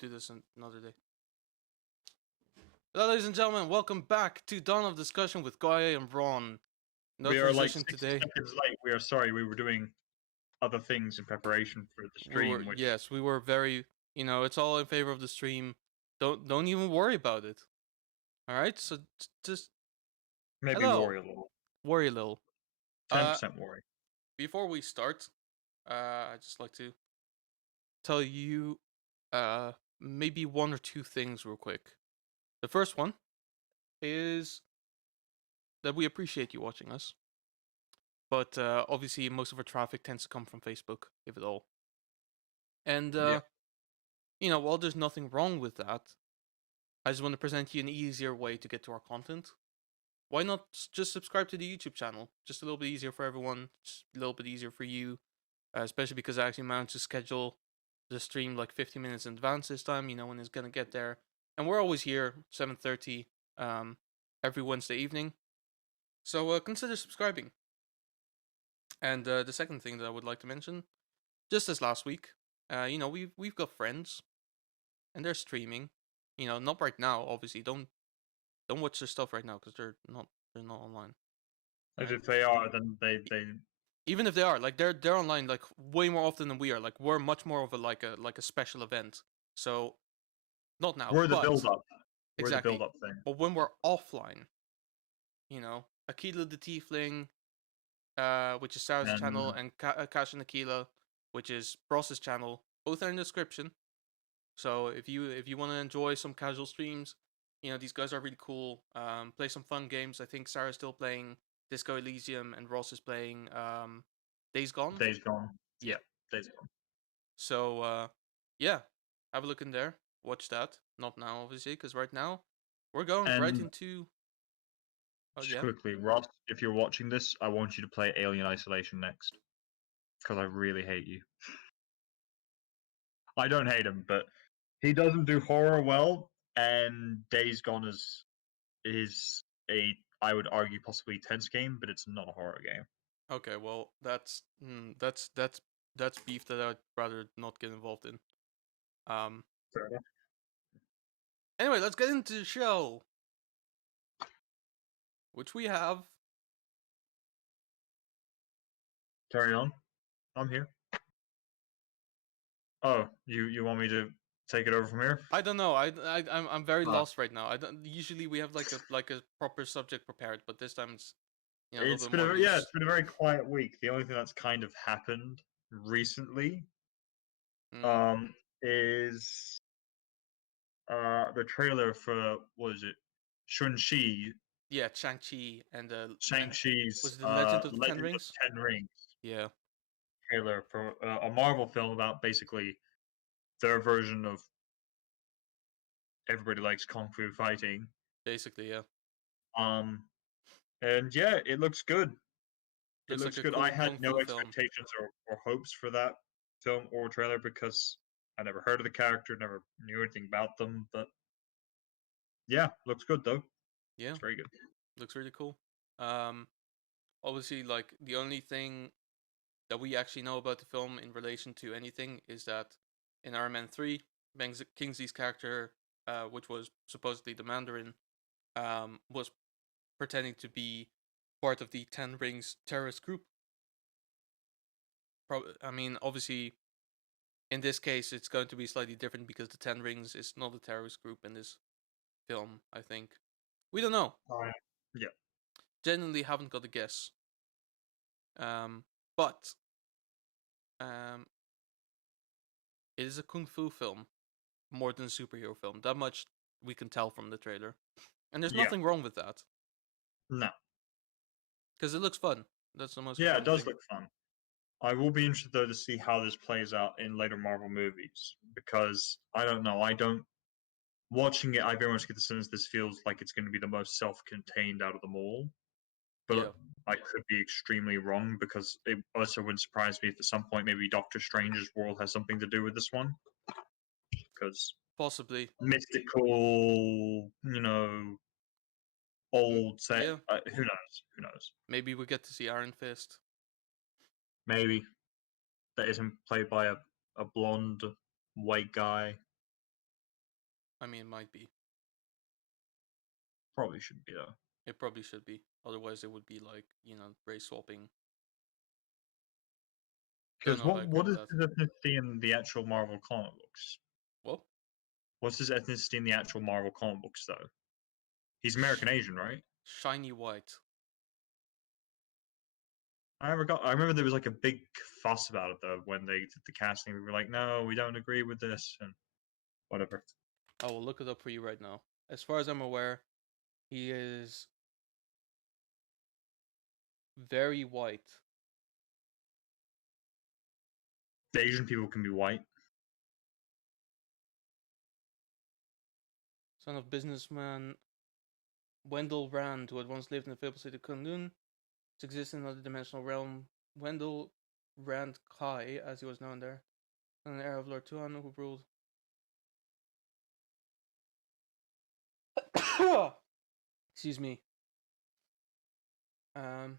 do this another day. Hello, ladies and gentlemen. Welcome back to Dawn of Discussion with Gaia and Ron. No We are like transition 60 today. seconds late. We are sorry. We were doing other things in preparation for the stream. We were very. It's all in favor of the stream. Don't even worry about it. All right. So just maybe hello. worry a little. Worry a little. 10% worry. Before we start, I'd just like to tell you maybe one or two things real quick. The first one is that we appreciate you watching us. But obviously, most of our traffic tends to come from Facebook, if at all. And, while there's nothing wrong with that, I just want to present you an easier way to get to our content. Why not just subscribe to the YouTube channel? Just a little bit easier for everyone, just a little bit easier for you. Especially because I actually managed to schedule the stream like 15 minutes in advance this time, when it's going to get there. And we're always here, 7:30, every Wednesday evening. So consider subscribing. And the second thing that I would like to mention, just as last week, we've got friends, and they're streaming. Not right now, obviously. Don't watch their stuff right now because they're not online. And if they are, then they even if they are, like they're online like way more often than we are. Like we're much more of a special event. So not now. we're the build up. We're Exactly. the build up thing. But when we're offline, Aquila the Tiefling, which is Sarah's channel, and Cash and Aquila, which is Bross's channel. Both are in the description. So if you want to enjoy some casual streams, these guys are really cool. Play some fun games. I think Sarah's still playing Disco Elysium, and Ross is playing Days Gone. Days Gone. Yeah, Days Gone. So yeah, have a look in there. Watch that. Not now, obviously, because right now we're going right into. Quickly, Ross, if you're watching this, I want you to play Alien Isolation next. Because I really hate you. I don't hate him, but he doesn't do horror well, and Days Gone is a, I would argue, possibly tense game, but it's not a horror game. Okay, well, that's beef that I'd rather not get involved in. Fair enough. Anyway, let's get into the show. Which we have. Carry on. I'm here. Oh, you want me to take it over from here? I don't know. I'm very lost right now. Usually we have like a proper subject prepared, but this time it's it's been a very quiet week. The only thing that's kind of happened recently is the trailer for what is it? Shang-Chi. Yeah, Shang-Chi and Shang-Chi's was it the Legend of the Ten Rings? Ten Rings. Yeah. Trailer for a Marvel film about basically their version of everybody likes kung fu fighting. Basically, yeah. And yeah, it looks good. It looks like good. Cool I had no film. expectations or hopes for that film or trailer because I never heard of the character, never knew anything about them. But yeah, looks good though. Yeah, it's very good. Looks really cool. Obviously, like the only thing that we actually know about the film in relation to anything is that in Iron Man 3, Kingsley's character, which was supposedly the Mandarin, was pretending to be part of the Ten Rings terrorist group. I mean, obviously, in this case, it's going to be slightly different because the Ten Rings is not a terrorist group in this film, I think. We don't know. Yeah. Genuinely haven't got a guess. But it is a kung fu film more than a superhero film. That much we can tell from the trailer. And there's nothing wrong with that. No. Because it looks fun. That's the most important thing. It does look fun. I will be interested though to see how this plays out in later Marvel movies because I don't know. Watching it, I very much get the sense this feels like it's going to be the most self-contained out of them all. But I could be extremely wrong because it also wouldn't surprise me if at some point maybe Doctor Strange's world has something to do with this one. Because possibly mystical, old set. Who knows? Who knows? Maybe we get to see Iron Fist. Maybe that isn't played by a blonde white guy. I mean, it might be. Probably should be though. It probably should be. Otherwise, it would be like, race swapping. Don't Because know if I agree what with is that. his ethnicity in the actual Marvel comic books? Well, What's his ethnicity in the actual Marvel comic books though? He's American Asian, right? shiny white. I remember there was like a big fuss about it though when they did the casting. We were like, no, we don't agree with this and whatever. I will look it up for you right now. As far as I'm aware, he is very white. The Asian people can be white. Son of businessman Wendell Rand, who had once lived in the fabled city of Kundun, to exist in another dimensional realm. Wendell Rand Kai, as he was known there, an heir of Lord Tuan, who ruled. Excuse me. Um,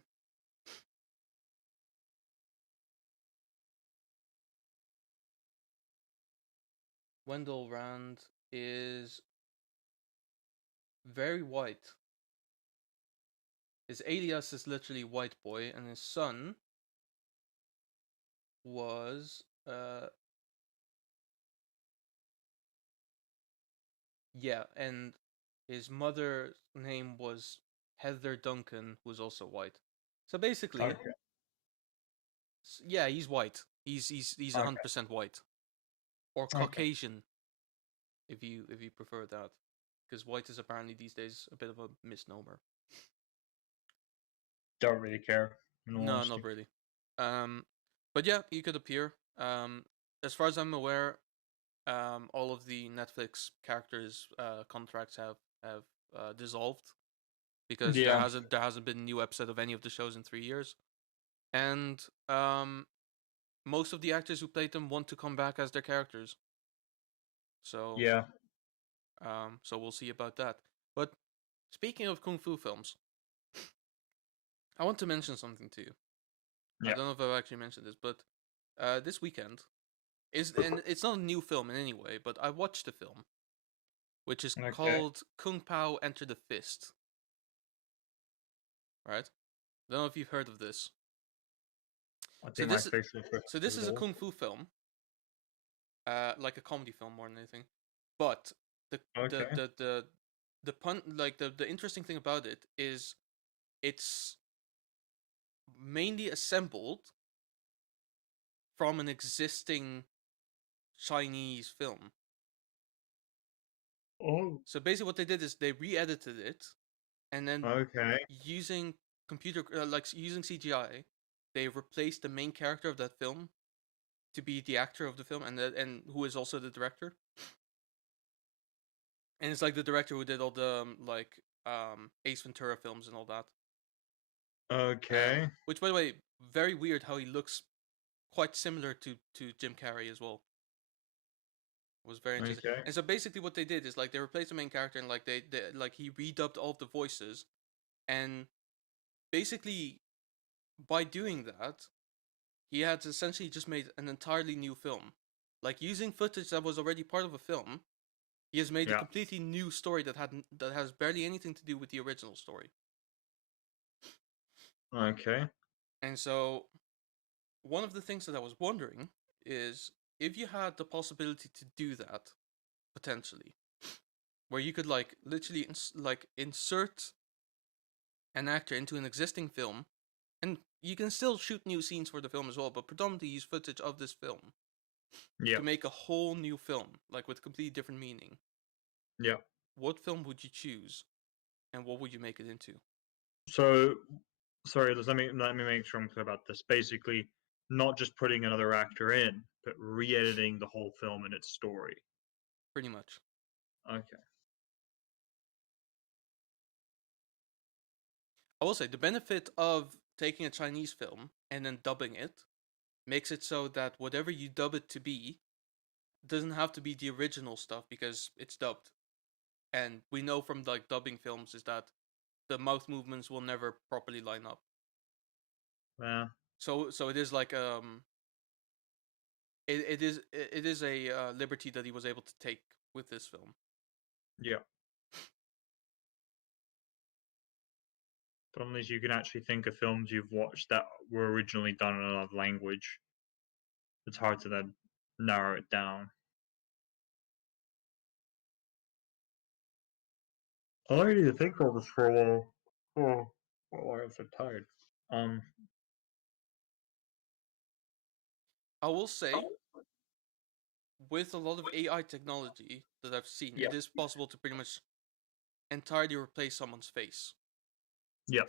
Wendell Rand is very white. His alias is literally White Boy, and his son was yeah, and his mother's name was Heather Duncan, who was also white. So basically, Okay. yeah, he's white. He's Okay. 100% white or Okay. Caucasian, if you prefer that, because white is apparently these days a bit of a misnomer. Don't really care, in all No, not honesty. really. Um, but yeah, he could appear. As far as I'm aware, all of the Netflix characters' contracts have dissolved because there Yeah. hasn't there hasn't been a new episode of any of the shows in 3 years, and most of the actors who played them want to come back as their characters. So Yeah. so we'll see about that. But speaking of kung fu films, I want to mention something to you. I Yeah. don't know if I've actually mentioned this, but this weekend and it's not a new film in any way, but I watched a film which is Okay. called Kung Pao Enter the Fist. Right? I don't know if you've heard of this. I So think my this facial so expression this says it is a all. kung fu film, like a comedy film more than anything. But the the Okay. the the the pun like the interesting thing about it is it's mainly assembled from an existing Chinese film. Oh. So basically, what they did is they re-edited it, and then Okay. using using CGI, they replaced the main character of that film to be the actor of the film, and who is also the director. And it's like the director who did all the Ace Ventura films and all that. Okay. Which, by the way, very weird how he looks quite similar to Jim Carrey as well. It was very interesting. Okay. And so basically, what they did is like they replaced the main character and like they like he redubbed all of the voices, and basically by doing that, he had essentially just made an entirely new film. Like using footage that was already part of a film, he has made a Yeah. completely new story that has barely anything to do with the original story. Okay. And so one of the things that I was wondering is if you had the possibility to do that potentially, where you could like literally insert an actor into an existing film, and you can still shoot new scenes for the film as well, but predominantly use footage of this film to Yeah. make a whole new film, like with completely different meaning. Yeah. What film would you choose, and what would you make it into? So, sorry, let me make sure I'm clear about this. Basically, not just putting another actor in, but re-editing the whole film and its story. Pretty much. Okay. I will say the benefit of taking a Chinese film and then dubbing it makes it so that whatever you dub it to be doesn't have to be the original stuff because it's dubbed. And we know from like dubbing films is that the mouth movements will never properly line up. Yeah. So it is like it is a liberty that he was able to take with this film. Yeah. But unless you can actually think of films you've watched that were originally done in another language, it's hard to then narrow it down. I need to think about this for a while. Oh, well, I'm so tired. Um, I will say, with a lot of AI technology that I've seen, yeah, it is possible to pretty much entirely replace someone's face. yeah.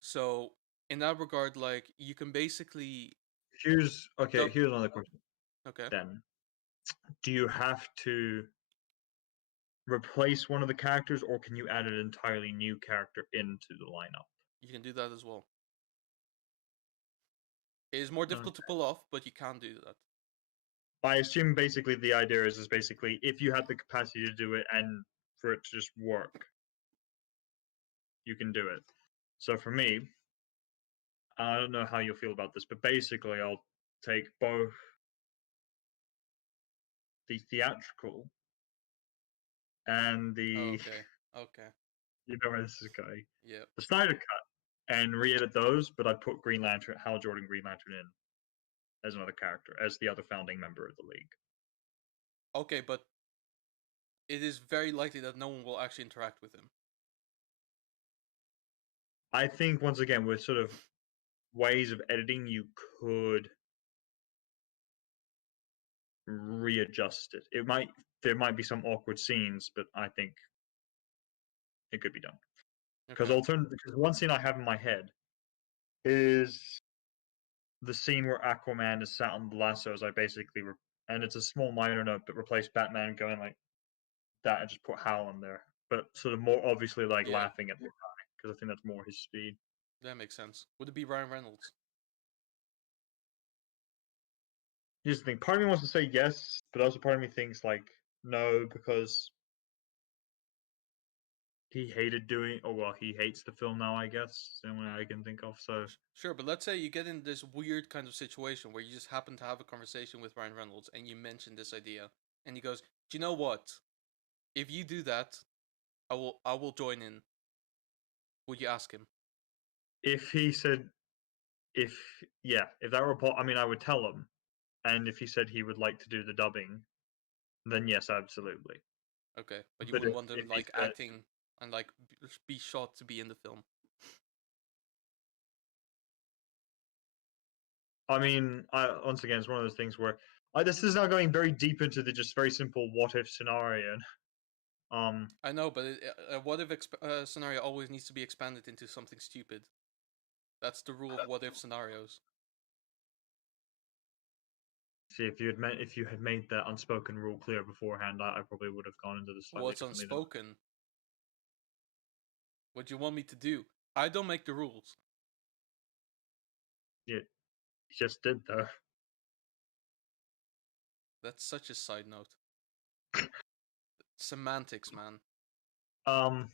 So in that regard, like you can basically Here's okay. dub. Here's another question. Okay, Then, do you have to replace one of the characters, or can you add an entirely new character into the lineup? you can do that as well. It is more difficult to Okay. pull off, but you can do that. I assume basically the idea is basically if you had the capacity to do it and for it to just work, you can do it. So for me, I don't know how you'll feel about this, but basically I'll take both the theatrical and the Okay, okay, you know where this is going, yeah. the Snyder cut, and re-edit those, but I'd put Green Lantern, Hal Jordan Green Lantern in as another character, as the other founding member of the League. Okay, but it is very likely that no one will actually interact with him. I think once again with sort of ways of editing, you could readjust it. There might be some awkward scenes, but I think it could be done. Okay. Because one scene I have in my head is the scene where Aquaman is sat on the lassos. And it's a small minor note, but replace Batman going like that and just put Hal in there, but sort of more obviously like Yeah, laughing at the guy because I think that's more his speed. that makes sense. Would it be Ryan Reynolds? Here's the thing: part of me wants to say yes, but also part of me thinks like no because he hated doing. Oh well, he hates the film now. I guess the only way I can think of. So Sure, but let's say you get in this weird kind of situation where you just happen to have a conversation with Ryan Reynolds and you mention this idea, and he goes, "Do you know what? If you do that, I will join in." Would you ask him? if he said if yeah, if that were I mean, I would tell him, and if he said he would like to do the dubbing, then yes, absolutely. Okay, but you But wouldn't want him if he like said acting and like be shot to be in the film. I mean, once again, it's one of those things where this is now going very deep into the just very simple what if scenario. I know, but a what if scenario always needs to be expanded into something stupid. That's the rule of what if scenarios. See, if you had made that unspoken rule clear beforehand, I probably would have gone into this slightly What's differently than unspoken? What do you want me to do? I don't make the rules. you just did, though. That's such a side note. Semantics, man. Um,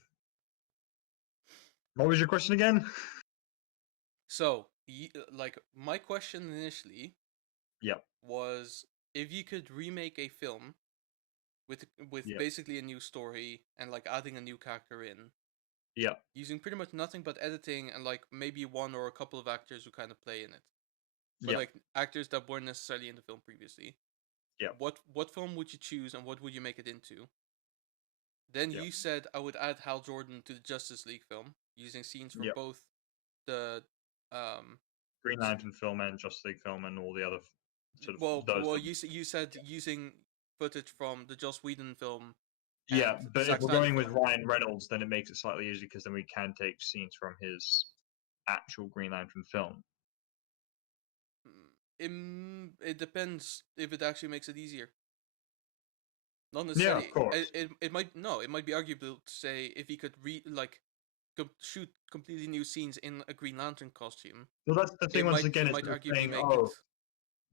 what was your question again? So, like, my question initially Yep, was if you could remake a film with yep, basically a new story and like adding a new character in, yep, using pretty much nothing but editing and like maybe one or a couple of actors who kind of play in it, but yep, like actors that weren't necessarily in the film previously. yep, What film would you choose and what would you make it into? Then yep, you said I would add Hal Jordan to the Justice League film using scenes from yep. both the um Green s- Lantern film and Justice League film and all the other sort of those well, films. you said using footage from the Joss Whedon film Yeah, and the but if Zack we're Snyder going with film. Ryan Reynolds, then it makes it slightly easier because then we can take scenes from his actual Green Lantern film. It depends if it actually makes it easier. Not Yeah, of necessarily. course. It might no. It might be arguable to say if he could shoot completely new scenes in a Green Lantern costume. Well, that's the thing. Once again, It it's might sort of arguably saying, make it. oh,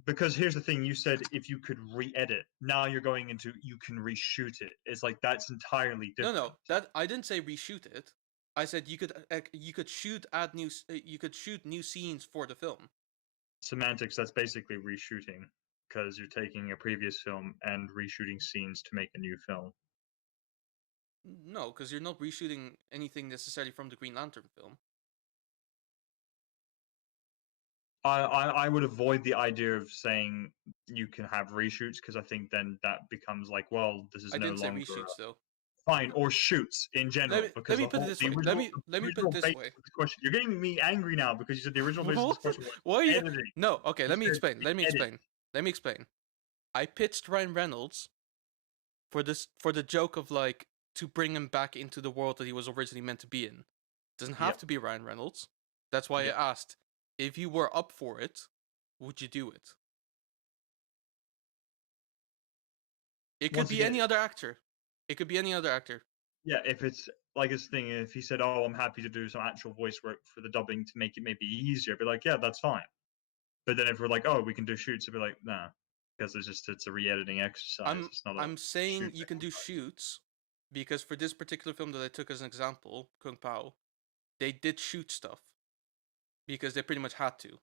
because here's the thing: you said if you could re-edit. Now you're going into you can reshoot it. It's like that's entirely No, different. no. That I didn't say reshoot it. I said you could you could shoot new scenes for the film. Semantics. That's basically reshooting. because you're taking a previous film and reshooting scenes to make a new film. No, because you're not reshooting anything necessarily from the Green Lantern film. I would avoid the idea of saying you can have reshoots because I think then that becomes like, well, this is I no didn't say longer reshoots though. fine, or shoots in general Let because me put it this the way. original Let the me put it original this basis way. of this question. You're getting me angry now because you said the original basis of this What? question was Why are you? editing. No. Okay. You Let me said explain. Let me edit. explain. Let me explain. I pitched Ryan Reynolds for the joke of like to bring him back into the world that he was originally meant to be in. Doesn't have Yep. to be Ryan Reynolds. That's why Yep. I asked if you were up for it, would you do it? It could Once be again, any other actor. It could be any other actor. yeah, if it's like his thing, if he said, "Oh, I'm happy to do some actual voice work for the dubbing to make it maybe easier," I'd be like, "Yeah, that's fine." But then if we're like, "Oh, we can do shoots," I'd be like, "Nah," because it's a re-editing exercise. It's not a I'm saying shoot you can do exercise. shoots because for this particular film that I took as an example, Kung Pao, they did shoot stuff because they pretty much had to.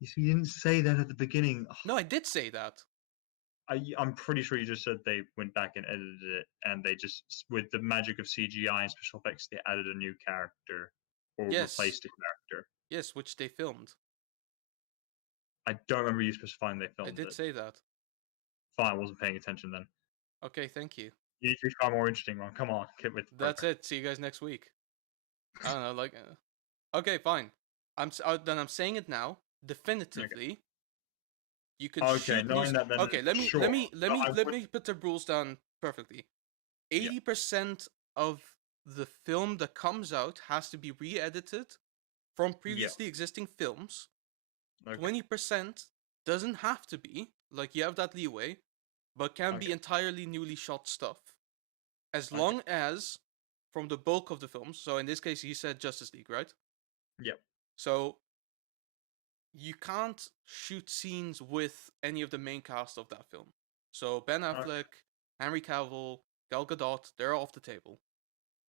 You see, you didn't say that at the beginning. No, I did say that. I'm pretty sure you just said they went back and edited it, and they just, with the magic of CGI and special effects, they added a new character or Yes, replaced a character. yes, which they filmed. I don't remember you specifying they I filmed did it. say that. Fine, I wasn't paying attention then. Okay, thank you. You need to be far more interesting, man. Come on, get with the That's program. it. See you guys next week. I don't know, like, okay, fine. Then I'm saying it now, Okay. definitively. You can Okay, shoot knowing news. that, then Okay, sure. But I let would, me put the rules down perfectly. yeah, 80% of the film that comes out has to be re-edited from yeah. previously existing films. Okay, 20% doesn't have to be, like you have that leeway, but can okay, be entirely newly shot stuff. As okay. long as from the bulk of the films, so in this case you said Justice League, right? Yeah, So you can't shoot scenes with any of the main cast of that film. So Ben okay, Affleck, Henry Cavill, Gal Gadot, they're off the table.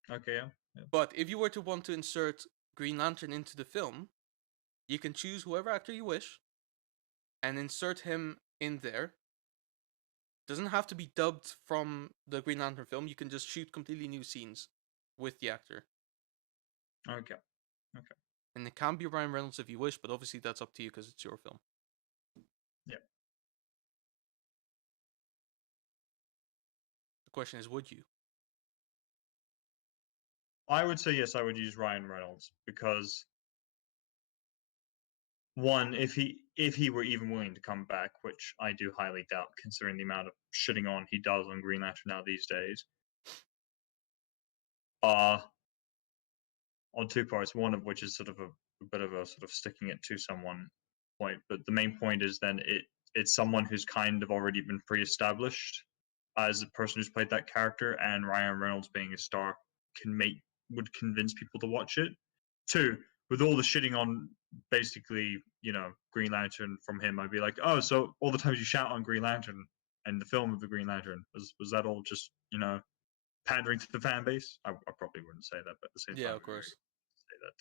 okay, yeah, yeah. But if you were to want to insert Green Lantern into the film, you can choose whoever actor you wish and insert him in there. Doesn't have to be dubbed from the Green Lantern film. You can just shoot completely new scenes with the actor. Okay, okay, And it can be Ryan Reynolds if you wish, but obviously that's up to you because it's your film. yeah. The question is, would you? I would say yes. I would use Ryan Reynolds because one, if he were even willing to come back, which I do highly doubt, considering the amount of shitting on he does on Green Lantern now these days. Uh on two parts, one of which is sort of a bit of a sort of sticking it to someone point, but the main point is then it's someone who's kind of already been pre-established as a person who's played that character, and Ryan Reynolds being a star would convince people to watch it. Two, with all the shitting on basically, Green Lantern from him, I'd be like, oh, so all the times you shout on Green Lantern and the film of the Green Lantern, was that all just, pandering to the fan base? I probably wouldn't say that, but at the same Yeah, time, of I course. say that.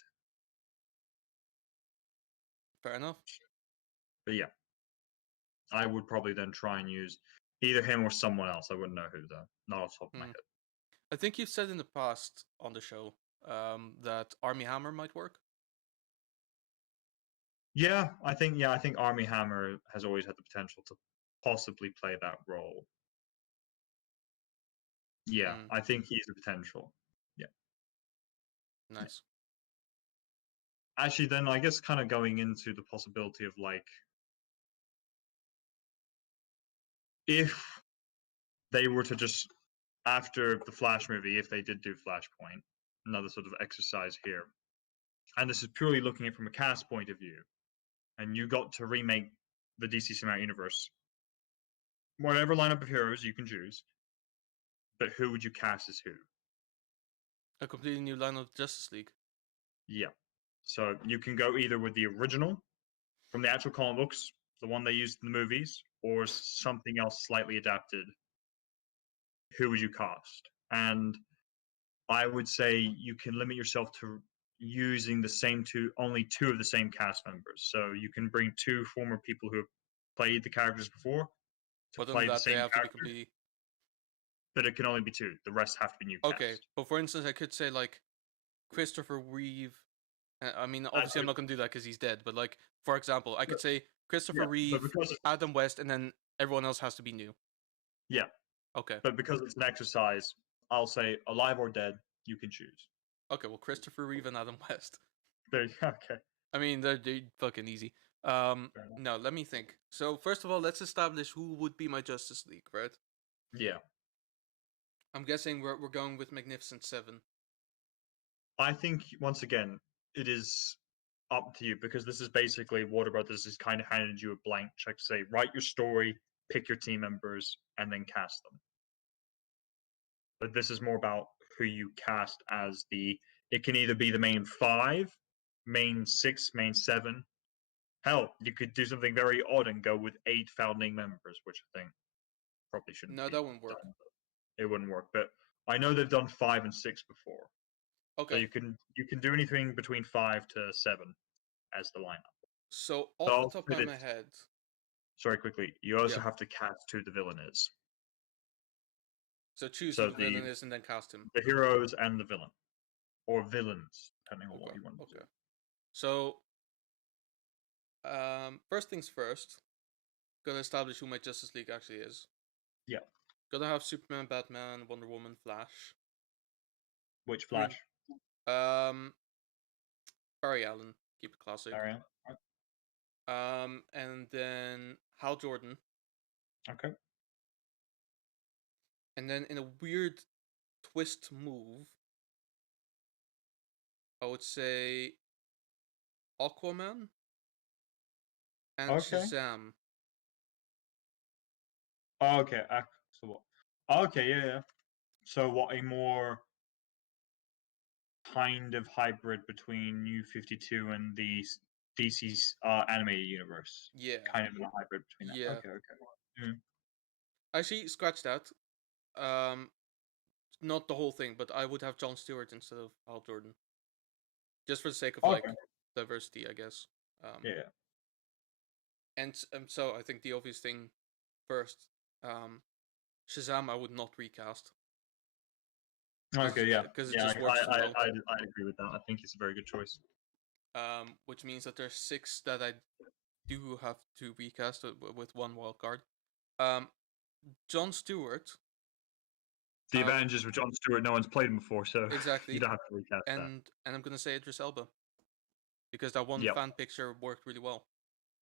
Fair enough. But yeah, I would probably then try and use either him or someone else. I wouldn't know who though, not off the top of my Hmm. head. I think you've said in the past on the show that Army Hammer might work. I think Army Hammer has always had the potential to possibly play that role. Yeah, Hmm. I think he's the potential. Yeah. Yeah. Nice. Actually, then I guess kind of going into the possibility of like if they were to just after the Flash movie, if they did do Flashpoint, another sort of exercise here, and this is purely looking at it from a cast point of view, and you got to remake the DC Cinematic Universe, whatever lineup of heroes you can choose, but who would you cast as who? A completely new line of Justice League. Yeah. So you can go either with the original from the actual comic books, the one they used in the movies, or something else slightly adapted. Who would you cast? And I would say you can limit yourself to using only two of the same cast members. So you can bring two former people who have played the characters before to But other than play the that, they same have to be character, completely but it can only be two. The rest have to be new okay. cast. But for instance, I could say like Christopher Reeve. I mean, That's obviously, I'm not gonna do that because he's dead. But like, for example, I but, could say yeah, Christopher but Reeve, because it's, Adam West, and then everyone else has to be new. yeah, Okay. but because it's an exercise, I'll say alive or dead. You can choose. Okay. Well, Christopher Reeve and Adam West. There. Okay. I mean, they're fucking easy. Fair enough. No, let me think. So first of all, let's establish who would be my Justice League, right? Yeah. I'm guessing we're going with Magnificent Seven. I think once again, it is up to you because this is basically Warner Brothers has kind of handed you a blank check to say write your story, pick your team members, and then cast them. But this is more about who you cast as the. It can either be the main five, main six, main seven. Hell, you could do something very odd and go with 8 founding members, which I think probably shouldn't No, be that wouldn't work. done. It wouldn't work, but I know they've done 5 and 6 before. So Okay. you can do anything between 5 to 7 as the lineup. So So off the I'll top say of my this. head, Sorry, quickly. You also yeah. have to cast who the villain is. So choose who So the villain is and then cast him. the heroes and the villain, or villains, depending on what Okay. you want to do. Okay. So, first things first. Gotta establish who my Justice League actually is. Yeah. Gotta have Superman, Batman, Wonder Woman, Flash. Which Green. Flash? Barry Allen. Keep it classic. Ariana? And then Hal Jordan. Okay. And then in a weird twist move, I would say Aquaman and Okay. Shazam. Oh, okay. So what? Okay. Yeah. So what? A more kind of hybrid between New 52 and the DC's animated universe. Yeah. Kind of a hybrid between that. Yeah. Okay. Okay. Actually, scratch that. Not the whole thing, but I would have John Stewart instead of Hal Jordan, just for the sake of Okay. like diversity, I guess. Yeah. And so I think the obvious thing first, Shazam, I would not recast. Okay. Yeah. Because it Yeah. just works too well. I agree with that. I think it's a very good choice. Which means that there's 6 that I do have to recast with one wild card. John Stewart. The advantages with John Stewart, no one's played him before, so Exactly. you don't have to recast that. And I'm gonna say Idris Elba, because that one fan picture worked really well.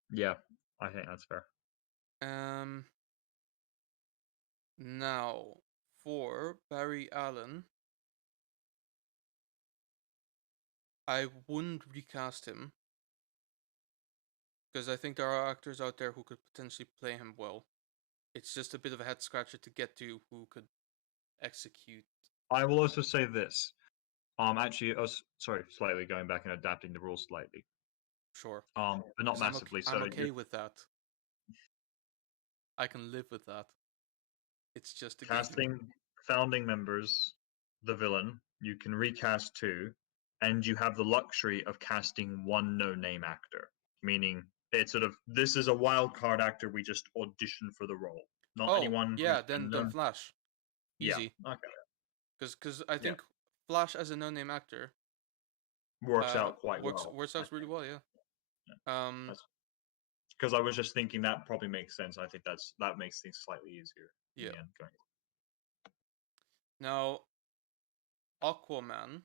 Yeah, I think that's fair. Now for Barry Allen, I wouldn't recast him because I think there are actors out there who could potentially play him well. It's just a bit of a head scratcher to get to who could execute. I will also say this. Actually, sorry, slightly going back and adapting the rules slightly. Sure. But not massively. I'm okay with that. I can live with that. It's just a casting founding members, the villain. You can recast 2, and you have the luxury of casting 1 no-name actor. Meaning, it's sort of this is a wild card actor. We just audition for the role. Not anyone. Yeah, then Flash. Easy. Yeah. Okay. Because I think Flash as a no-name actor works out quite well. Works out really well, yeah. Because I was just thinking that probably makes sense. I think that makes things slightly easier. Yeah. In the end, going. Now, Aquaman,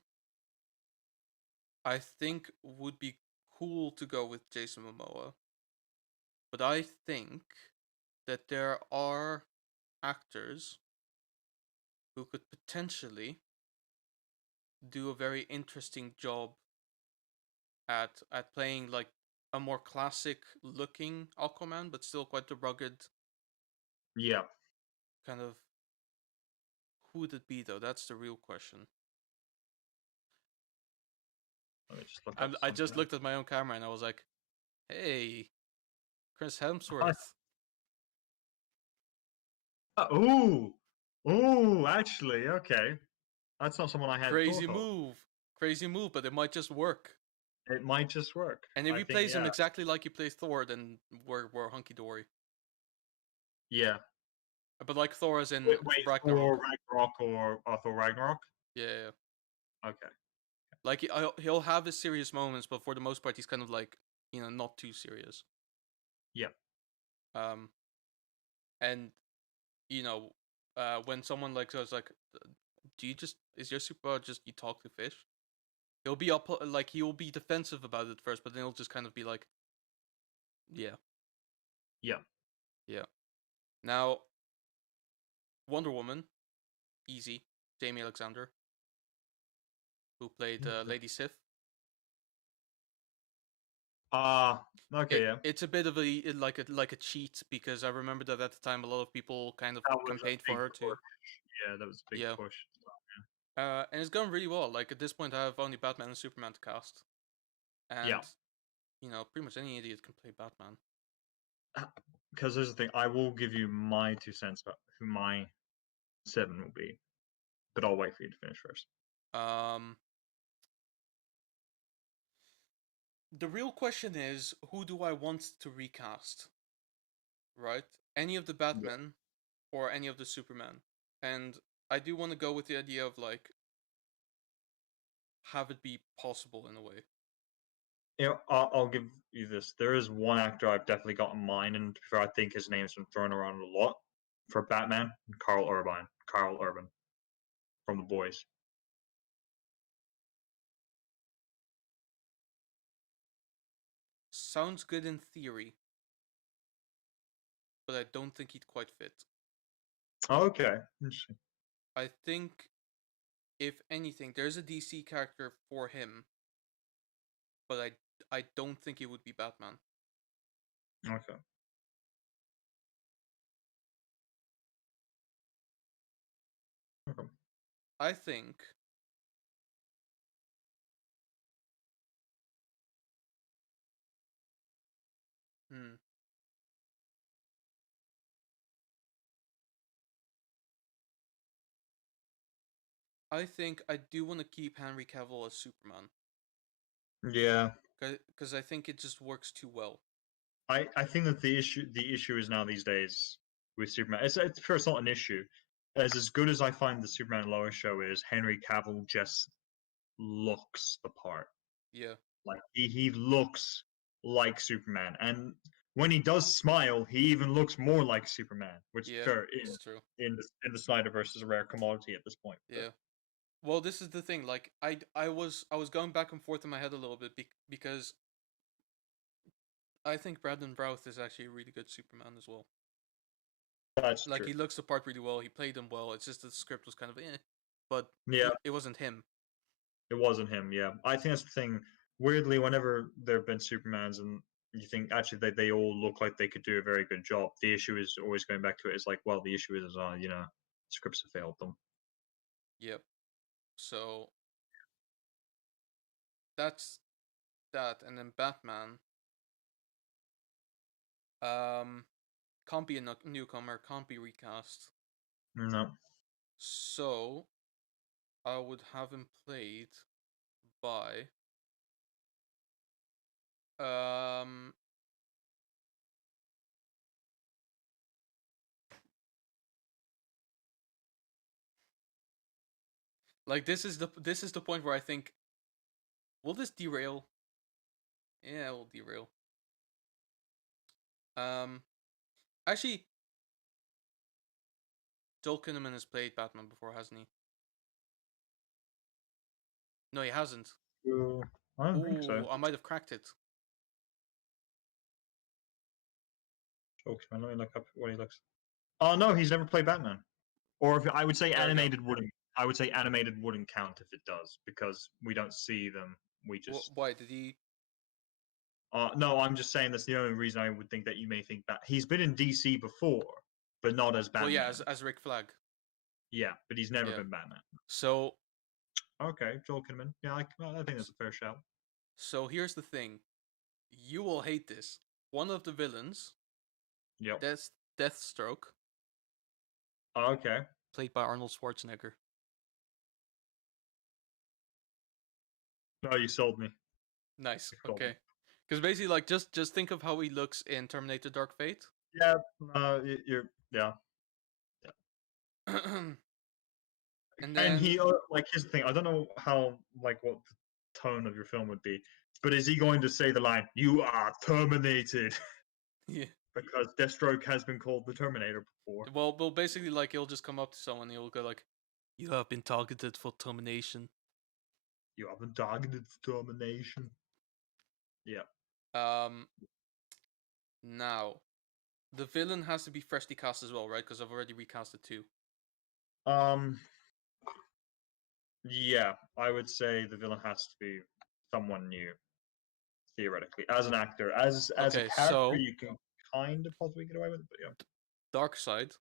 I think would be cool to go with Jason Momoa, but I think that there are actors who could potentially do a very interesting job at playing like a more classic looking Aquaman, but still quite the rugged. Yeah. Kind of. Who would it be though? That's the real question. I just looked at my own camera and I was like, "Hey, Chris Hemsworth." Actually, okay. That's not someone I had. Crazy move, but it might just work. It might just work. And if he plays him exactly like he plays Thor, then we're hunky dory. Yeah. But like Thor as in Wait, Ragnarok. Thor Ragnarok or Thor Ragnarok? Yeah, yeah, yeah. Okay. Like he'll have his serious moments, but for the most part, he's kind of like, not too serious. Yeah. Um, and when someone like says like, "Do you just is your superpower just you talk to fish?" He'll be up like he'll be defensive about it first, but then he'll just kind of be like, "Yeah, Yeah. yeah." Now, Wonder Woman, easy. Jamie Alexander, who played Okay. Lady Sif. Okay, It yeah. it's a bit of like a cheat because I remember that at the time a lot of people kind of That was a campaigned for big her push. too. Yeah, that was a big Yeah. push. And it's gone really well. Like at this point, I have only Batman and Superman to cast, Yeah. and pretty much any idiot can play Batman. Because there's the thing, I will give you my 2 cents about who my 7 will be, but I'll wait for you to finish first. Um, the real question is, who do I want to recast? Right? Any of the Yeah. Batman or any of the Superman? And I do want to go with the idea of like have it be possible in a way. I'll give you this. There is one actor I've definitely got in mind, and to be fair, I think his name's been thrown around a lot for Batman. Carl Urban. Carl Urban from The Boys. Sounds good in theory, but I don't think he'd quite fit. Okay, interesting. I think if anything, there's a DC character for him, but I don't think it would be Batman. Okay. Okay. I think hmm, I think I do want to keep Henry Cavill as Superman Yeah, because I think it just works too well. I think that the issue is now these days with Superman. It's first not an issue. As good as I find the Superman and Lois show is, Henry Cavill just looks the part. Yeah, Like he looks like Superman, and when he does smile, he even looks more like Superman, which yeah, fair it's true. in the Snyderverse is a rare commodity at this point. But Yeah. Well, this is the thing. Like I was going back and forth in my head a little bit because I think Brandon Routh is actually a really good Superman as well. that's Like true. he looks the part really well. He played him well. It's just the script was kind of but Yeah, it wasn't him. it wasn't him. Yeah, I think that's the thing. Weirdly, whenever there have been Supermans and you think actually they all look like they could do a very good job, the issue is always going back to it. It's like, well, the issue is, scripts have failed them. Yep. So that's that, and then Batman. Um, can't be a newcomer. Can't be recast. No. So I would have him played by um like this is the point where I think will this derail? Yeah, it will derail. Um, actually, Joel Kinnaman has played Batman before, hasn't he? No, he hasn't. I don't think so. Ooh, I might have cracked it. Okay, let me look up what he looks. Oh no, he's never played Batman. Or if I would say There we go. animated wouldn't. I would say animated wouldn't count if it does because we don't see them. We just. Why did he? No, I'm just saying that's the only reason I would think that you may think that he's been in DC before, but not as Well, yeah, as Batman. as Rick Flag. Yeah, but he's never Yeah. been Batman. So Okay, Joel Kinnaman. Yeah, I think that's a fair shout. so here's the thing. You will hate this. One of the villains, Yep. Deathstroke, Okay. played by Arnold Schwarzenegger. No, you sold me. Nice. You sold me. Okay. Because basically, like, just think of how he looks in Terminator: Dark Fate. Yeah, you're yeah. And And then like, here's the thing. I don't know how, like, what the tone of your film would be, but is he going to say the line, "You are terminated," yeah, because Deathstroke has been called the Terminator before? well, basically, like he'll just come up to someone, and he'll go like, "You have been targeted for termination." You have been targeted for termination. Yeah. Um, now the villain has to be freshly cast as well, right? Because I've already recasted two. Um. Yeah, I would say the villain has to be someone new, theoretically. As an actor, as a Okay, character, so you can kind of possibly get away with it, but yeah. Dark Side,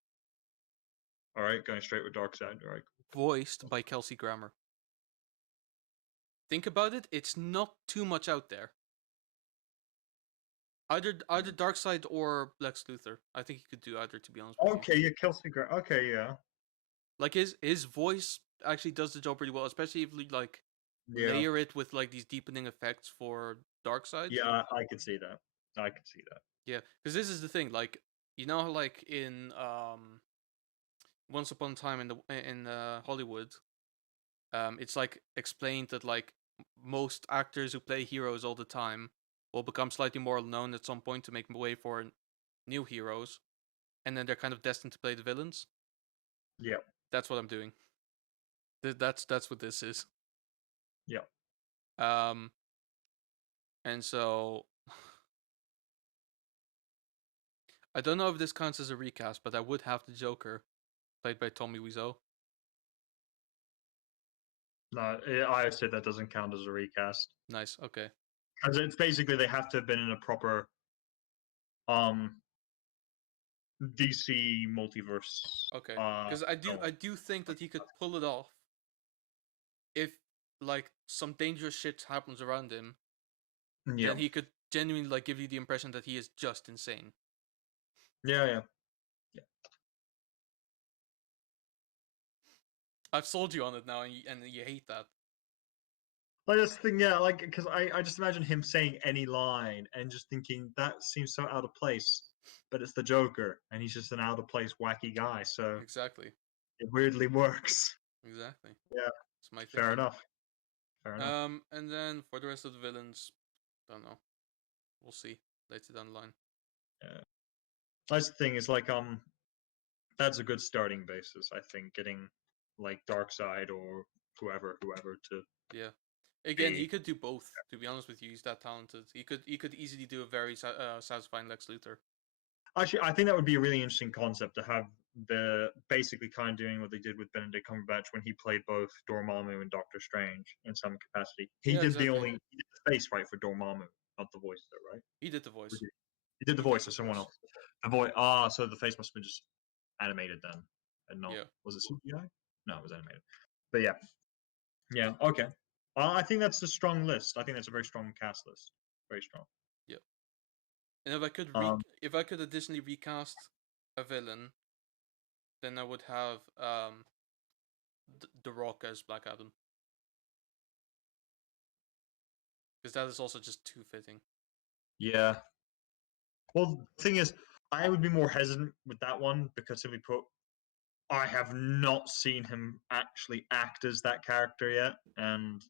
All right, going straight with Dark Side. All right. voiced by Kelsey Grammer. Think about it; it's not too much out there. Either Darkseid or Lex Luthor. I think he could do either. To be honest with you, Okay, yeah, Kelsey Grammer. Okay, yeah, like his voice actually does the job pretty well, especially if you like yeah, layer it with like these deepening effects for Darkseid. yeah. I could see that. I could see that. Yeah, because this is the thing. Like you know, how, like in Once Upon a Time in Hollywood, it's like explained that like most actors who play heroes all the time will become slightly more known at some point to make way for new heroes, and then they're kind of destined to play the villains. Yeah, That's what I'm doing. That's what this is. yeah. Um, and so I don't know if this counts as a recast, but I would have the Joker played by Tommy Wiseau. No, I said that doesn't count as a recast Nice. Okay. because it's basically they have to have been in a proper um DC multiverse. Okay. Because I Film. do think that he could pull it off if like some dangerous shit happens around him. Yeah, Then he could genuinely like give you the impression that he is just insane. yeah, yeah. I've sold you on it now, and you hate that. I just think, yeah, like, because I just imagine him saying any line and just thinking that seems so out of place, but it's the Joker and he's just an out of place wacky guy, so Exactly. it weirdly works. Exactly. Yeah, It's my fair thinking. enough. Fair enough. And then for the rest of the villains, don't know. We'll see later down the line. Yeah. That's the thing is like that's a good starting basis. I think getting like Darkseid or whoever to Yeah. Again, be. he could do both. To be honest with you, he's that talented. He could easily do a very satisfying Lex Luthor. Actually, I think that would be a really interesting concept to have the basically kind of doing what they did with Benedict Cumberbatch when he played both Dormammu and Doctor Strange in some capacity. Yeah, exactly. He did the face right for Dormammu, not the voice though, right? He did the Or voice. he did the He did voice of the someone voice. else. So the face must have been just animated then, and not Yeah. was it CGI? No, it was animated. But yeah, yeah, okay. I think that's a strong list. I think that's a very strong cast list. Very strong. Yeah. And Um, if I could additionally recast a villain, then I would have The Rock as Black Adam, because that is also just too fitting. yeah. Well, the thing is, I would be more hesitant with that one because simply put, I have not seen him actually act as that character yet, and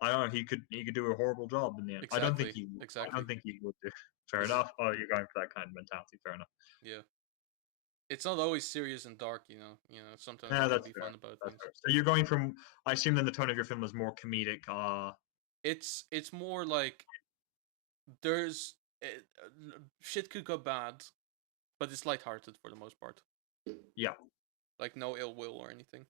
I don't know. He could do a horrible job in the end. I don't think Exactly. he. Would. I Exactly. don't think he would do. Fair enough. Oh, you're going for that kind of mentality. Fair enough. Yeah. It's not always serious and dark, you know. Sometimes Yeah, it can that's be fair. fun about That's things. fair. So you're going from. I assume then the tone of your film is more comedic. It's more like there's shit could go bad, but it's lighthearted for the most part. Yeah. Like no ill will or anything.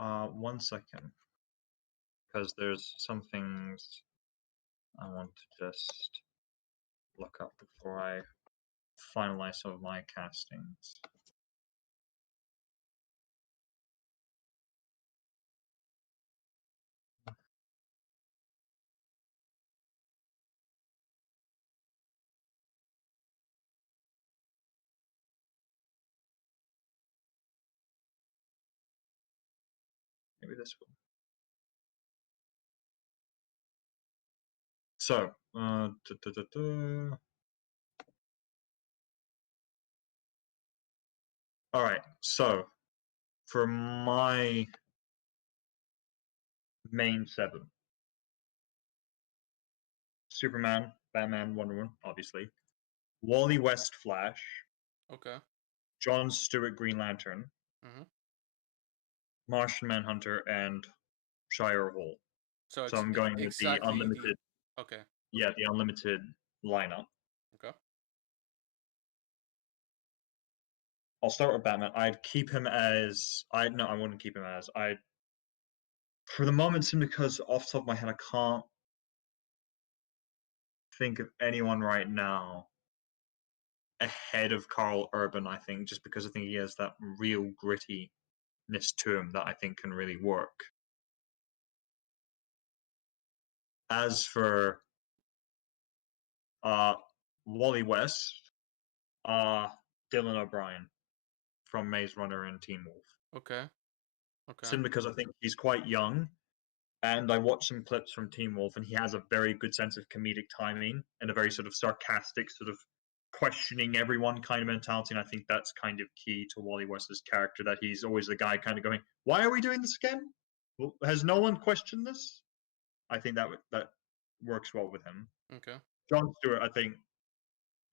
1 second, because there's some things I want to just look up before I finalize some of my castings. Maybe this one. So, All right. So for my main seven, Superman, Batman, Wonder Woman, obviously. Wally West, Flash. Okay. John Stewart, Green Lantern. Mm-hmm. Martian Manhunter, and Shire Hole. So So it's I'm going with the exactly the. unlimited, Okay. yeah, the unlimited lineup. Okay. I'll start with Batman. I'd keep him as I wouldn't keep him as I for the moment simply because off the top of my head I can't think of anyone right now ahead of Carl Urban, I think, just because I think he has that real grittiness to him that I think can really work. As for uh Wally West, uh Dylan O'Brien from Maze Runner and Teen Wolf. Okay. Okay. Simply because I think he's quite young, and I watched some clips from Teen Wolf, and he has a very good sense of comedic timing and a very sort of sarcastic, sort of questioning everyone kind of mentality. And I think that's kind of key to Wally West's character, that he's always the guy kind of going, "Why are we doing this again? Well, has no one questioned this?" I think that works well with him. Okay. John Stewart, I think,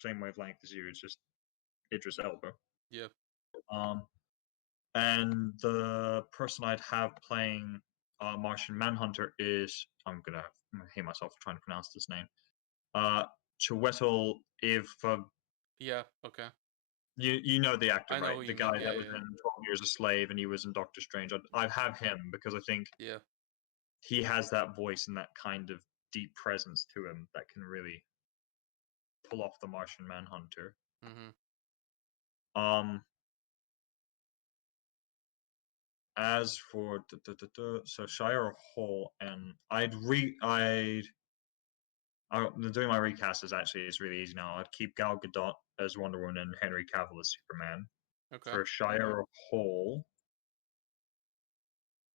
same wavelength as you. It's just Idris Elba. Yeah. Um, and the person I'd have playing Martian Manhunter is I'm gonna hate myself for trying to pronounce this name. Chiwetel if Yeah. Okay. you know the actor, I know right? who The you guy mean. that Yeah. was Yeah. in 12 Years a Slave and he was in Doctor Strange. I'd have him because I think Yeah. he has that voice and that kind of deep presence to him that can really pull off the Martian Manhunter. Mm-hmm. Um, as for so Shire Hall, and doing my recast is really easy now. I'd keep Gal Gadot as Wonder Woman and Henry Cavill as Superman. Okay. For Shire Hall,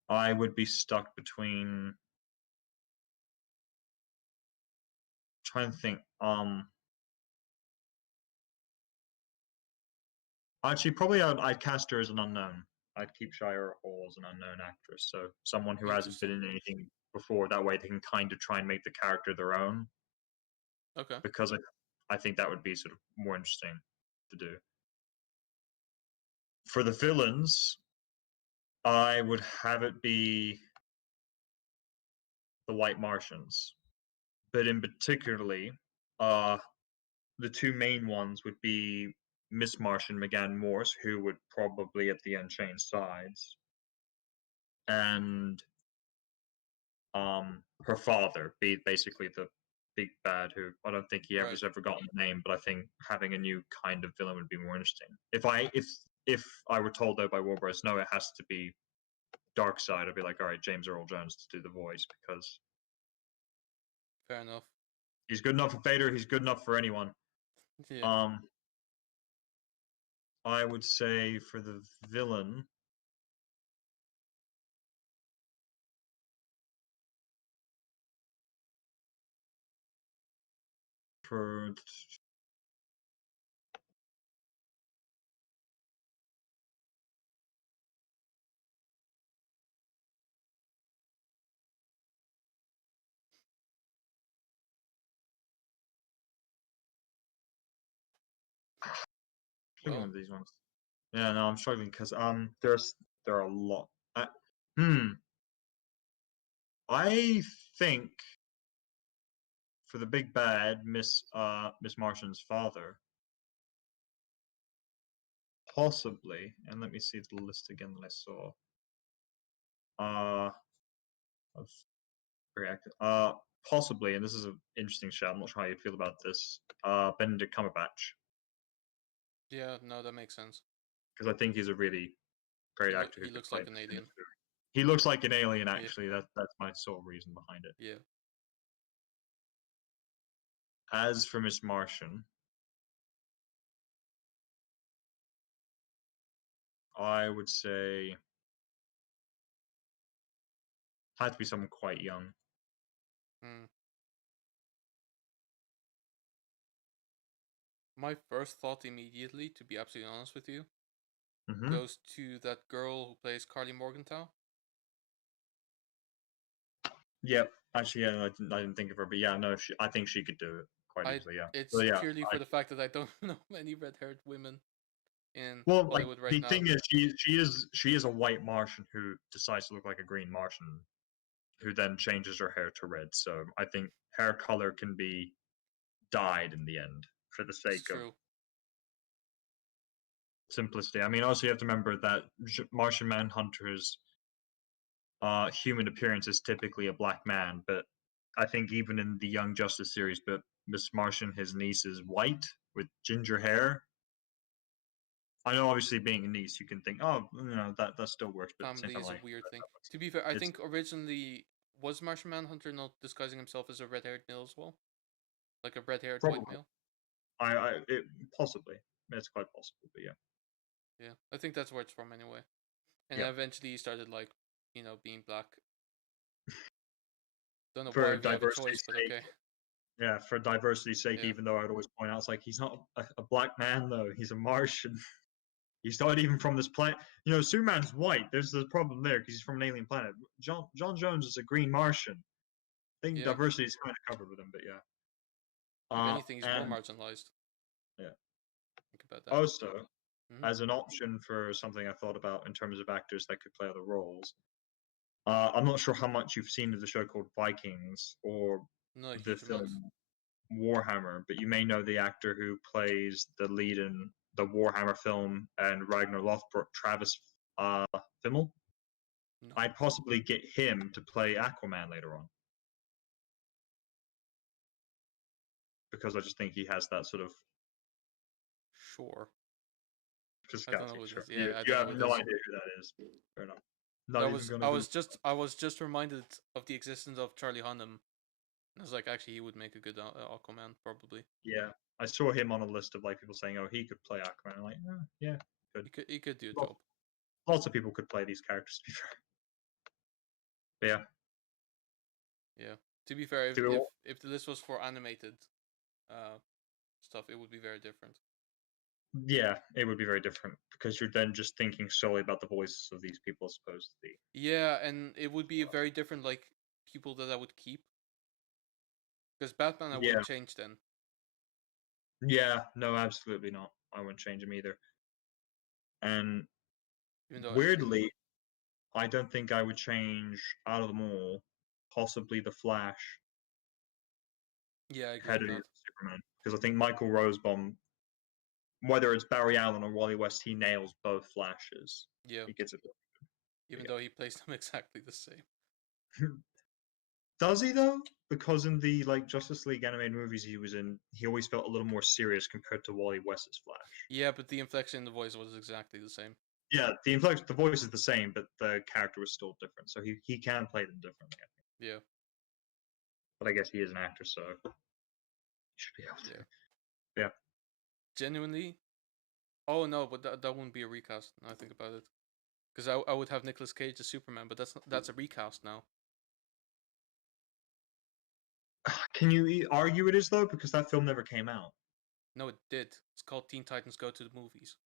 I would be stuck between trying to think. Actually, probably I'd cast her as an unknown. I'd keep Shire Hall as an unknown actress, so someone who hasn't been Interesting. in anything before. That way, they can kind of try and make the character their own. Okay. Because I think that would be sort of more interesting to do. For the villains, I would have it be the White Martians, but in particularly, uh, the two main ones would be Miss Martian, McGann Morse, who would probably at the end change sides, and her father be basically the big bad, who I don't think he Right. ever's ever gotten a name, but I think having a new kind of villain would be more interesting. If I were told though by Warner Bros. No, it has to be Dark Side, I'd be like, all right, James Earl Jones to do the voice because Fair enough. he's good enough for Vader. He's good enough for anyone. Yeah. Um, I would say for the villain, for struggling Well. with these ones. Yeah, no, I'm struggling because there are a lot. Uh, hmm, I think for the big bad, Miss Martian's father, possibly. And let me see the list again that I saw. Of reacted. Possibly, and this is an interesting shout. I'm not sure how you feel about this. Benedict Cumberbatch, Yeah. No, that makes sense. because I think he's a really great actor who He could looks play like an this alien. sinister. He looks like an alien. Yeah. Actually, that's my sole reason behind it. Yeah. As for Miss Martian, I would say had to be someone quite young. Hmm. My first thought immediately, to be absolutely honest with you, Mm-hmm. goes to that girl who plays Carly Morgenthau. Yep. Actually, yeah, I didn't think of her, but yeah, no, I think she could do it quite I easily. Yeah. So It's yeah, purely I for the fact that I don't know many red-haired women in well, like Hollywood right the now. thing is, she is a white Martian who decides to look like a green Martian, who then changes her hair to red. So I think hair color can be dyed in the end for the It's sake of true. simplicity. I mean, also you have to remember that Martian Manhunter's human appearance is typically a black man, but I think even in the Young Justice series, but Miss Martian, his niece, is white with ginger hair. I know, obviously, being a niece, you can think, oh, that still works, but at the same Family time, is a like, weird thing. To be fair, I it's think originally was Martian Manhunter not disguising himself as a red-haired male as well, like a red-haired white probably male. it possibly it's quite possible, but yeah, Yeah, I think that's where it's from anyway. And yeah. then eventually he started like, being black. Don't know why For we have a diversity's choice, but sake, okay. yeah, for diversity's sake, Yeah, even though I'd always point out, it's like he's not a black man though; he's a Martian. He's not even from this planet. Superman's white. There's the problem there because he's from an alien planet. John Jones is a green Martian. I think yeah. diversity is kind of covered with him, but yeah. If anything, he's more And marginalized. yeah. Think about that. Also, Hmm. as an option for something I thought about in terms of actors that could play other roles, I'm not sure how much you've seen of the show called Vikings or Not a the huge amount. film Warhammer, but you may know the actor who plays the lead in the Warhammer film and Ragnar Lothbrok, Travis Fimmel. No. I'd possibly get him to play Aquaman later on because I just think he has that sort of Sure. I don't know physicality. who Sure, this. you Yeah, I you don't know have who no this. idea who that is. Fair enough. I Not even was gonna I Google. was just I was just reminded of the existence of Charlie Hunnam. I was like, actually, he would make a good Aquaman, probably. Yeah, I saw him on a list of like people saying, "Oh, he could play Aquaman." I'm like, yeah, good. He could do a Lots, job. lots of people could play these characters. To be fair, but yeah. Yeah. To be fair, if Do we, if if the list was for animated uh stuff, it would be very different. yeah, it would be very different because you're then just thinking solely about the voices of these people as opposed to the. Yeah, and it would be a very different like people that I would keep because Batman I wouldn't Yeah, change then. yeah, no, absolutely not. I wouldn't change him either. And Even though, weirdly, I don't think I would change out of them all. Possibly the Flash, yeah, I agree head with of that. Superman, because I think Michael Rosebaum, whether it's Barry Allen or Wally West, he nails both Flashes. Yeah, He gets it. even though he plays them exactly the same. Yeah. Does he though? Because in the like Justice League animated movies he was in, he always felt a little more serious compared to Wally West's Flash. Yeah, but the inflection in the voice was exactly the same. Yeah, the voice is the same, but the character was still different. So he can play them differently. I think. Yeah, But I guess he is an actor, so he should be able to. yeah. Yeah. Genuinely. Oh no, but that wouldn't be a recast. Now I think about it, because I would have Nicolas Cage as Superman, but that's a recast now. Can you argue it is though? Because that film never came out. No, it did. It's called Teen Titans Go to the Movies.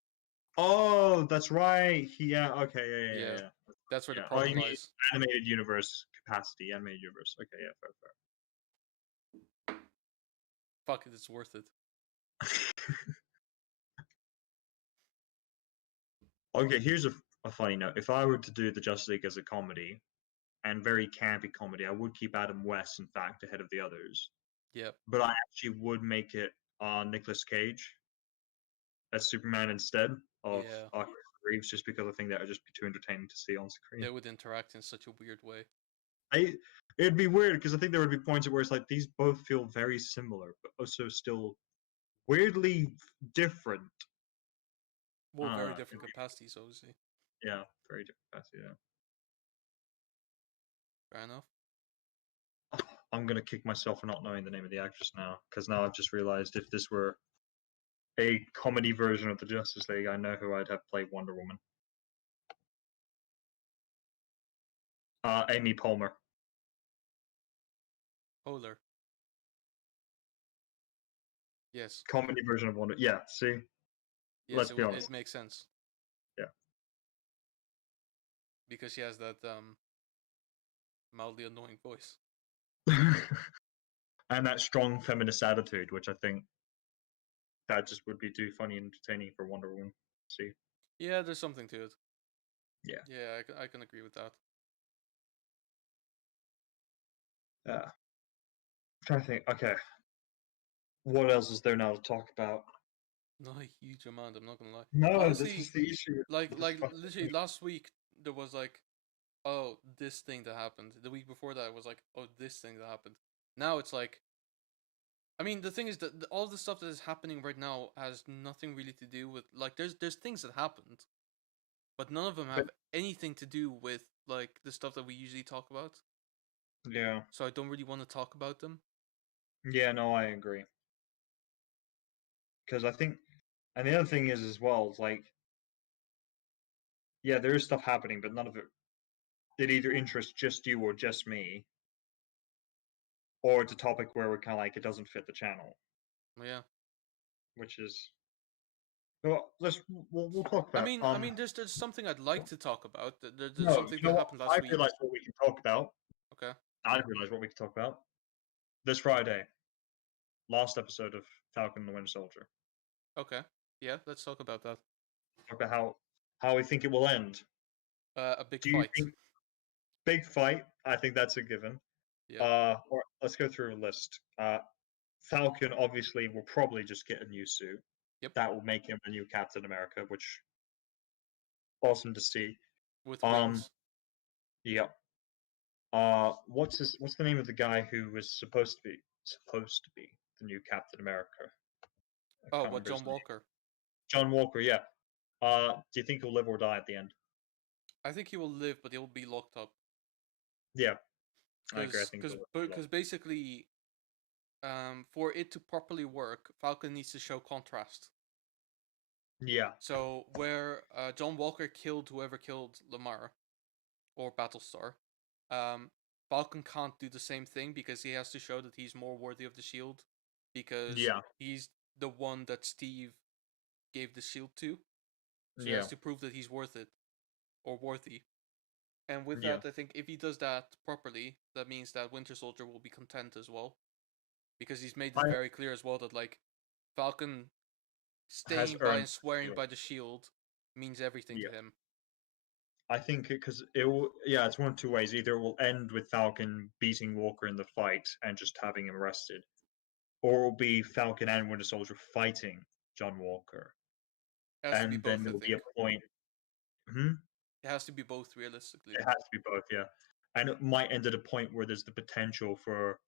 Oh, that's right. Yeah. Okay. Yeah, Yeah. that's where the Yeah. Oh, problem you mean lies. animated universe capacity? Animated universe. Okay. Yeah. Fair. Fuck it, it's worth it. Okay. Here's a funny note. If I were to do the Justice League as a comedy and very campy comedy, I would keep Adam West, in fact, ahead of the others. Yeah, But I actually would make it Nicolas Cage as Superman instead of yeah. Chris Reeves, just because I think that would just be too entertaining to see on They screen. would interact in such a weird way. I It'd be weird because I think there would be points where it's like these both feel very similar, but also still weirdly different. Well, very It'd different be, capacities, obviously. yeah, very different. Yeah. Fair enough. I'm gonna kick myself for not knowing the name of the actress now because now I've just realized if this were a comedy version of the Justice League, I know who I'd have play Wonder Woman. Amy Palmer, Polar. Yes. comedy version of Wonder. Yeah, see, Yes, let's it be would. It honest. makes sense. Yeah, because she has that mildly annoying voice. And that strong feminist attitude, which I think that just would be too funny and entertaining for Wonder Woman to see. Yeah, there's something to it. Yeah. Yeah, I can agree with that. I'm trying to think. Okay, what else is there now to talk about? Not a huge amount. I'm not gonna lie. No, this is Honestly, the issue with this like fucking literally thing. last week there was like, oh, this thing that happened. The week before that was like, oh, this thing that happened. Now it's like, I mean, the thing is that all the stuff that is happening right now has nothing really to do with like there's things that happened, but none of them But have anything to do with like the stuff that we usually talk about. yeah, So I don't really want to talk about them. yeah, no, I agree. Because I think, and the other thing is as well, is like, yeah, there is stuff happening, but none of it either interests just you or just me, or it's a topic where we're kind of like it doesn't fit the channel, Yeah. which is well, we'll talk about I mean, there's something I'd like to talk about. There's no, you something know that what? happened I last week. realized what we can talk about. Okay. I realized what we can talk about this Friday, last episode of Falcon and the Winter Soldier. Okay. Yeah, let's talk about that. Talk about how we think it will end. A big Do you fight. think big fight? I think that's a given. Yeah. Or let's go through a list. Falcon obviously will probably just get a new suit. Yep. That will make him the new Captain America, which awesome to see. With Um, wings. yeah. What's the name of the guy who was supposed to be the new Captain America? I Oh, can't what, remember his John name. Walker? John Walker. Yeah. Do you think he'll live or die at the end? I think he will live, but he'll be locked up. Yeah, I agree. I think he'll live a lot. Because basically, for it to properly work, Falcon needs to show contrast. Yeah, So where John Walker killed whoever killed Lamar or Battlestar, um, Falcon can't do the same thing because he has to show that he's more worthy of the shield because yeah, he's the one that Steve gave the shield to. So he has yeah, to prove that he's worth it or worthy. And with yeah. that, I think if he does that properly, that means that Winter Soldier will be content as well because he's made it I very clear as well that like Falcon has staying by earned and the swearing shield. by the shield means everything Yeah, to him. I think because it will. Yeah, it's one of two ways. Either it will end with Falcon beating Walker in the fight and just having him arrested, or it will be Falcon and Winter Soldier fighting John Walker, It has to be and then both, there I will be a think. point. Hmm? It has to be both realistically. It has to be both. Yeah, and it might end at a point where there's the potential for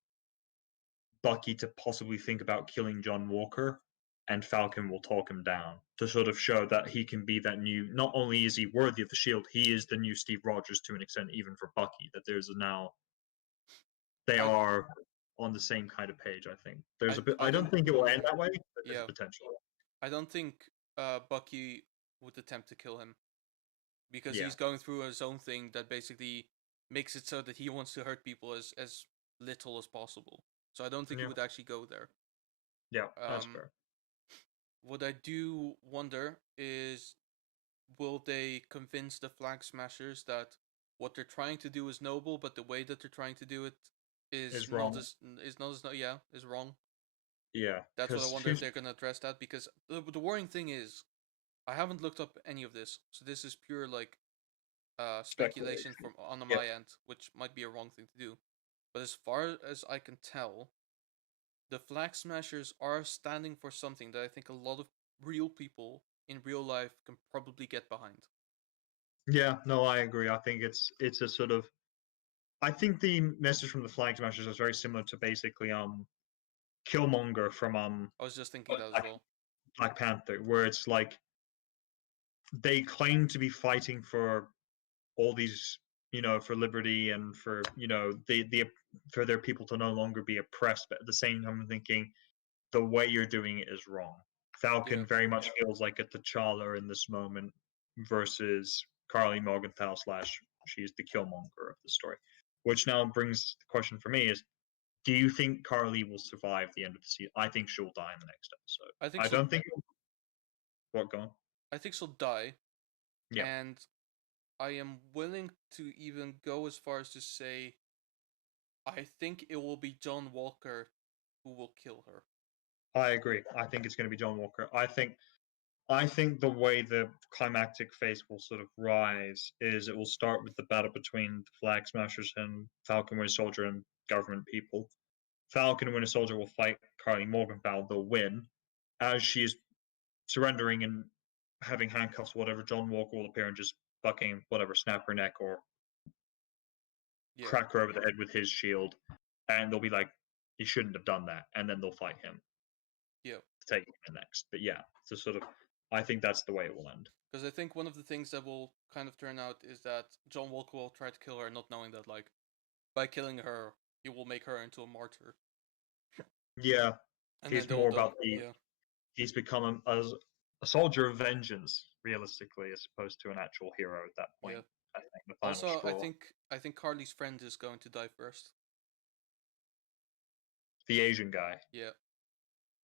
Bucky to possibly think about killing John Walker, and Falcon will talk him down to sort of show that he can be that new. Not only is he worthy of the shield, he is the new Steve Rogers to an extent, even for Bucky. That there's now they I are on the same kind of page. I think there's a bit. I I don't don't think it will end that way, but there's a yeah, potential. I don't think Bucky would attempt to kill him because Yeah, he's going through his own thing that basically makes it so that he wants to hurt people as little as possible. So I don't think he yeah, would actually go there. yeah. That's Um, fair. what I do wonder is will they convince the Flag Smashers that what they're trying to do is noble, but the way that they're trying to do it Is wrong. is not as yeah is wrong. Yeah, That's what I because wonder if here's they're gonna address that because the worrying thing is I haven't looked up any of this, so this is pure like speculation speculation. from on Yeah, my end, which might be a wrong thing to do. But as far as I can tell, the Flag Smashers are standing for something that I think a lot of real people in real life can probably get behind. yeah. No, I agree. I think it's a sort of. I think the message from the Flag Smashers is very similar to basically Killmonger from I was just thinking that as Black, well. Black Panther, where it's like they claim to be fighting for all these, for liberty and for the for their people to no longer be oppressed, but at the same time, I'm thinking the way you're doing it is wrong. Yeah, Falcon very much feels like a T'Challa in this moment versus Carly Morgenthau slash she's the Killmonger of the story. Which now brings the question for me is do you think Carly will survive the end of the season? I think she'll die in the next episode. I think I she'll. don't think what go on. I think she'll die, Yeah. and I am willing to even go as far as to say I think it will be John Walker who will kill her. I agree. I think it's going to be John Walker. I think the way the climactic phase will sort of rise is it will start with the battle between the Flag Smashers and Falcon Winter Soldier and government people. Falcon and Winter Soldier will fight Carly Morgenthau. They'll win. As she is surrendering and having handcuffs, whatever, John Walker will appear and just fucking whatever, snap her neck or Yeah, crack her over the head with his shield, and they'll be like, he shouldn't have done that, and then they'll fight him yeah. to take him next. But yeah, so sort of, I think that's the way it will end. Because I think one of the things that will kind of turn out is that John Walker will try to kill her, not knowing that like by killing her, he will make her into a martyr, Yeah, and then he's they will more do. about the Yeah, he's become a soldier of vengeance, realistically, as opposed to an actual hero at that yeah. point. I think the final Also, I straw. think I think Carly's friend is going to die first. The Asian guy. Yeah,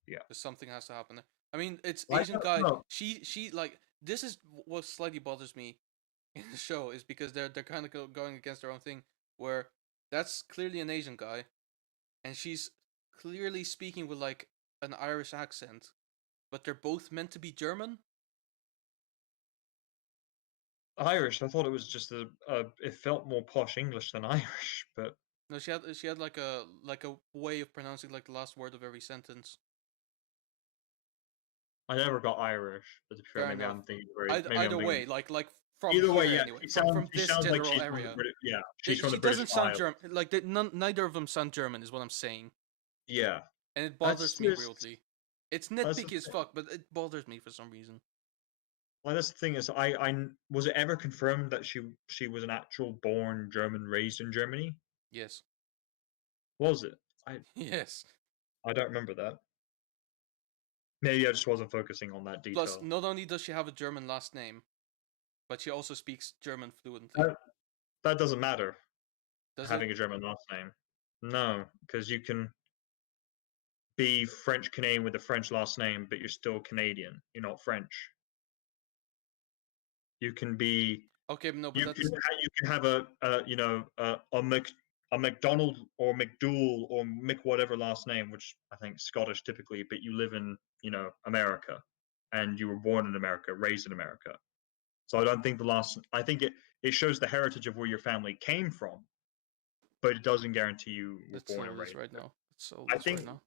Yeah, because something has to happen there. I mean, it's I Asian don't guy. know. She like this is what slightly bothers me in the show is because they're kind of going against their own thing. Where that's clearly an Asian guy, and she's clearly speaking with like an Irish accent, but they're both meant to be German. Irish. I thought it was just it felt more posh English than Irish, but No, she had like a way of pronouncing like the last word of every sentence. I never got Irish. But to be fair, Fair maybe enough. I'm thinking very. Maybe I'm Either thinking. way, like from Either way, here yeah, anyway, from she this sounds like general she's from the area, British. Yeah, she's from the she British doesn't sound Isles. German. Like neither of them sound German, is what I'm saying, Yeah, and it that's bothers me just weirdly. It's that's the nitpicky as thing. fuck, but it bothers me for some reason. Well, that's the thing is, I was it ever confirmed that she was an actual born German, raised in Germany? Yes, Was it? I yes. I don't remember that. Maybe I just wasn't focusing on that Plus, detail. not only does she have a German last name, but she also speaks German fluently. That that doesn't matter. Does it? Having a German last name, no, because you can be French Canadian with a French last name, but you're still Canadian. You're not French. You can be Okay, no, but you can that's you can have a McDonald or McDool or Mick whatever last name, which I think is Scottish typically, but you live in America, and you were born in America, raised in America. So I don't think the last. I think it shows the heritage of where your family came from, but it doesn't guarantee you were that's born all and it is raised right there. now. That's all I it is right think now.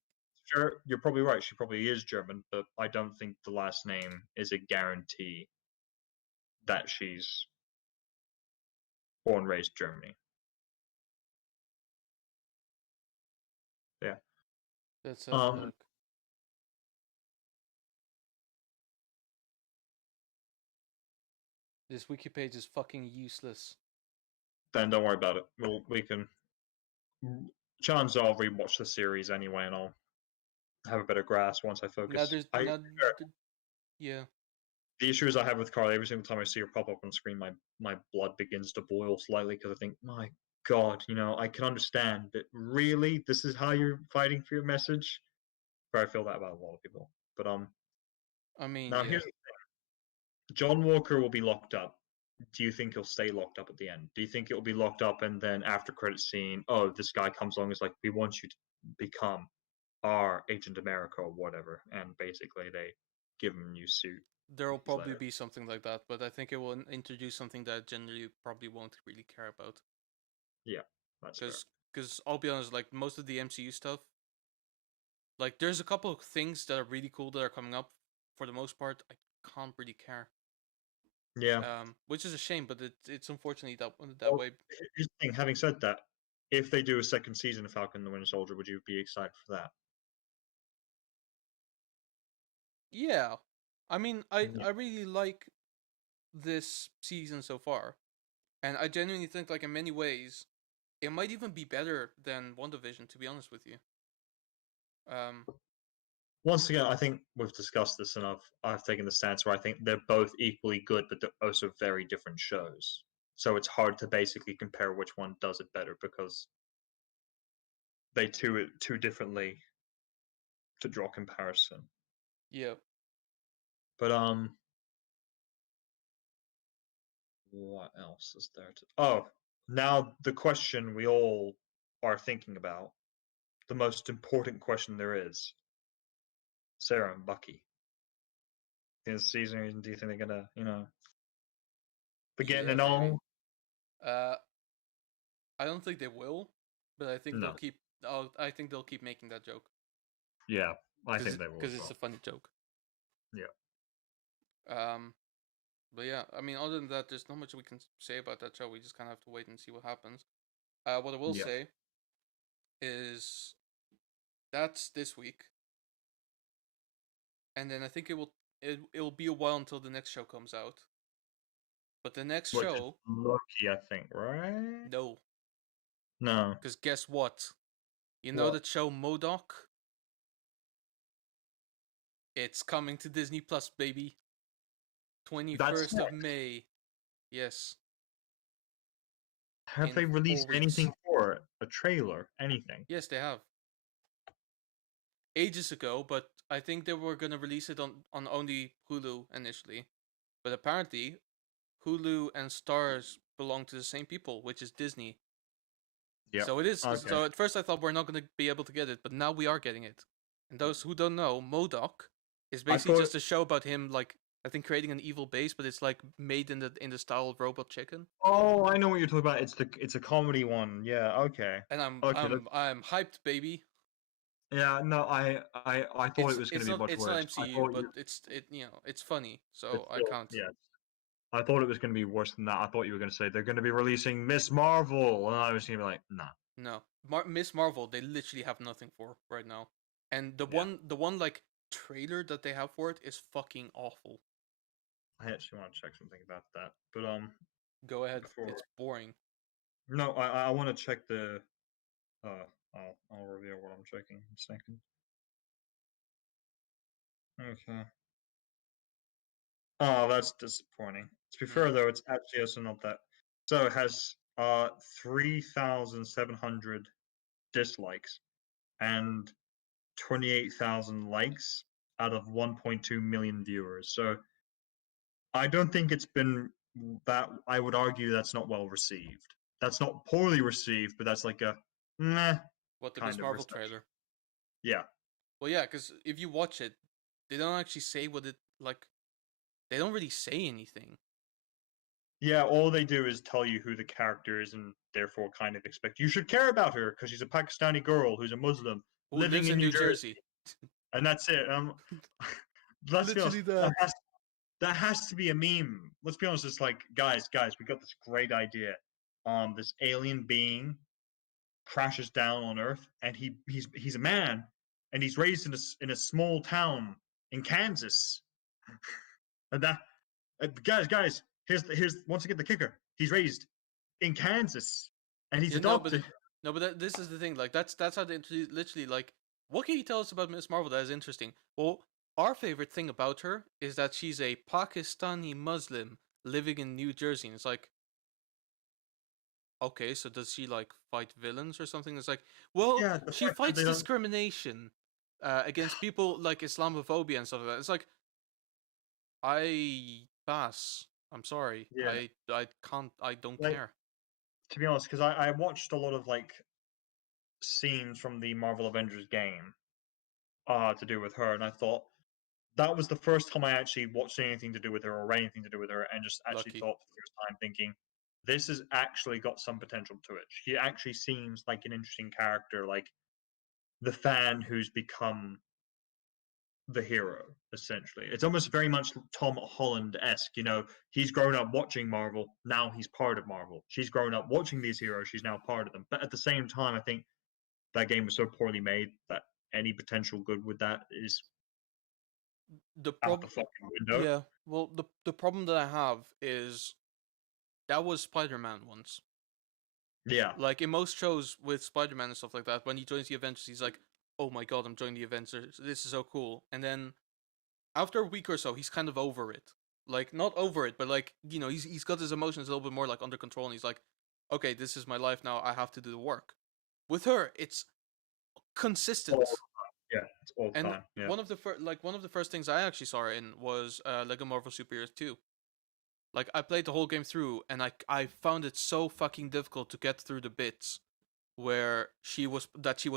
sure you're probably right. She probably is German, but I don't think the last name is a guarantee that she's born raised Germany. Yeah. Let's have a Um. look. This wiki page is fucking useless. Then don't worry about it. We can. Chances are I'll rewatch the series anyway, and I'll have a better grasp once I Now focus. there's I now, yeah. the issues I have with Carly every single time I see her pop up on screen, my blood begins to boil slightly because I think, my God, I can understand, but really, this is how you're fighting for your message. But I feel that about a lot of people. But I mean, now yeah. here's John Walker will be locked up. Do you think he'll stay locked up at the end? Do you think it'll be locked up and then after credit scene, oh, this guy comes along and is like, we want you to become our Agent America or whatever, and basically they give him a new suit. There will He's probably later. be something like that, but I think it will introduce something that generally probably won't really care about. Yeah, that's fair. Because I'll be honest, like most of the MCU stuff, like there's a couple of things that are really cool that are coming up. For the most part, I can't really care. Yeah. Which is a shame, but it's unfortunately that Well, way. here's the thing. Having said that, if they do a second season of Falcon and the Winter Soldier, would you be excited for that? Yeah, I mean, Yeah. I really like this season so far, and I genuinely think like in many ways, it might even be better than WandaVision. To be honest with you. Um, Once again, I think we've discussed this enough. I've taken the stance where I think they're both equally good, but they're also very different shows. So it's hard to basically compare which one does it better because they do it too differently to draw comparison. yeah. But What else is there to? Oh, now the question we all are thinking about, the most important question there is: Sarah and Bucky. This season, do you think they're gonna, be getting Yeah, it maybe. on? Uh, I don't think they will, but I think they'll No. keep. I think they'll keep making that joke Yeah, I because think they will as it's well. a funny joke. Yeah. Um, but yeah, I mean, other than that, there's not much we can say about that show. We just kind of have to wait and see what happens. What I will Yeah. say is that's this week, and then I think it will be a while until the next show comes out. But the next Which is show, lucky, I think, right? no, No. because guess what? You know What? that show Modoc? It's coming to Disney Plus, baby. That's 21st of next. May. Yes, Have in they 4 released weeks. anything for it? A trailer? Anything? Yes, they have. Ages ago, but I think they were gonna release it on only Hulu initially. But apparently, Hulu and Stars belong to the same people, which is Disney. Yep. So it is. Okay. So at first I thought we're not gonna be able to get it, but now we are getting it. And those who don't know, Modoc is I basically thought. just a show about him, like I think creating an evil base, but it's like made in the style of Robot Chicken. Oh, I know what you're talking about. It's a comedy one. Yeah. Okay. And I'm Okay. I'm I'm hyped, baby. Yeah. No, I thought it was going to be much It's not worse. I MCU, thought but you. it's funny, so It's I still. can't. Yeah. I thought it was going to be worse than that. I thought you were going to say they're going to be releasing Miss Marvel, and I was going to be like, nah. No, Miss Marvel, they literally have nothing for right now, and Yeah. the one like trailer that they have for it is fucking awful. I actually want to check something about that, but Go ahead, before. it's boring. No, I want to check the. Uh, I'll reveal what I'm checking in a second. Okay. Oh, that's disappointing. To be fair Mm. though, it's actually also not that. So it has 3,700 dislikes and 28,000 likes out of 1.2 million viewers. So I don't think it's been that. I would argue that's not well received. That's not poorly received, but that's like a meh What, the Miss kind of Marvel reception. trailer? Yeah. Well, yeah, because if you watch it, they don't actually say what it like. They don't really say anything. Yeah, all they do is tell you who the character is and therefore kind of expect you should care about her because she's a Pakistani girl who's a Muslim Who living lives in in New New Jersey. Jersey? And that's it. Let's be honest, Literally that. that has to be a meme. Let's be honest, it's like, guys, we got this great idea. This alien being crashes down on Earth and he's a man and he's raised in a small town in Kansas. And that guys, here's once again the kicker. He's raised in Kansas, and he's Yeah, no, but adopted. this is the thing. Like that's how they introduce. Literally, like, what can you tell us about Miss Marvel that is interesting? Well, our favorite thing about her is that she's a Pakistani Muslim living in New Jersey. And it's like, okay, so does she like fight villains or something? It's like, well, Yeah, the she fact that fights they don't. discrimination against people like Islamophobia and stuff like that. It's like, I pass. I'm sorry. Yeah, I can't. I don't like care. to be honest, because I watched a lot of like scenes from the Marvel Avengers game, to do with her, and I thought that was the first time I actually watched anything to do with her or read anything to do with her, and just actually Lucky. thought for the first time, thinking this has actually got some potential to it. She actually seems like an interesting character, like the fan who's become the hero essentially. It's almost very much Tom Holland-esque. He's grown up watching Marvel, now he's part of Marvel. She's grown up watching these heroes, she's now part of them. But at the same time, I think that game was so poorly made that any potential good with that is The out the problem, fucking window. yeah. Well, the problem that I have is that was Spider-Man once. Yeah. Like in most shows with Spider-Man and stuff like that, when he joins the Avengers, he's like, "Oh my god, I'm joining the Avengers. This is so cool." And then after a week or so, he's kind of over it. Like not over it, but like he's got his emotions a little bit more like under control, and he's like, "Okay, this is my life now. I have to do the work." With her, it's All, consistent. yeah, it's all the And time. Yeah. one of the first things I actually saw her in was Lego Marvel Super Heroes 2. Like I played the whole game through, and I found it so fucking difficult to get through the bits where she was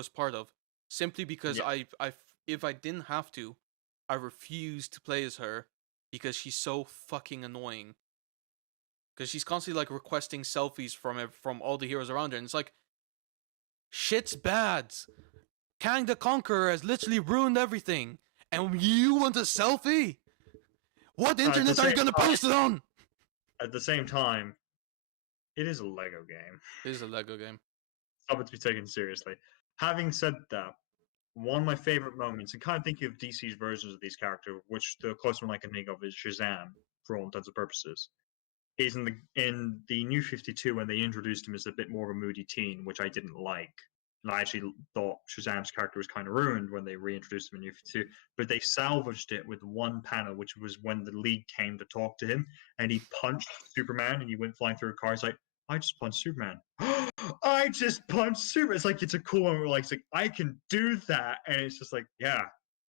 part of, simply because Yeah. I if I didn't have to, I refused to play as her because she's so fucking annoying. Because she's constantly like requesting selfies from all the heroes around her, and it's like shit's bad. Kang the Conqueror has literally ruined everything, and you want a selfie? What At the internet are you same gonna time, post it on? at the same time, it is a Lego game. This is a Lego game. Stop it to be taken seriously. Having said that, one of my favorite moments, and kind of thinking of DC's versions of these characters, which the closest one I can think of is Shazam, for all intents and purposes, is in the New 52 when they introduced him as a bit more of a moody teen, which I didn't like. And I actually thought Shazam's character was kind of ruined when they reintroduced him in New 52. But they salvaged it with one panel, which was when the League came to talk to him, and he punched Superman, and he went flying through a car. He's like, "I just punched Superman." I just punched Superman. It's like it's a cool one where like it's like I can do that, and it's just like yeah,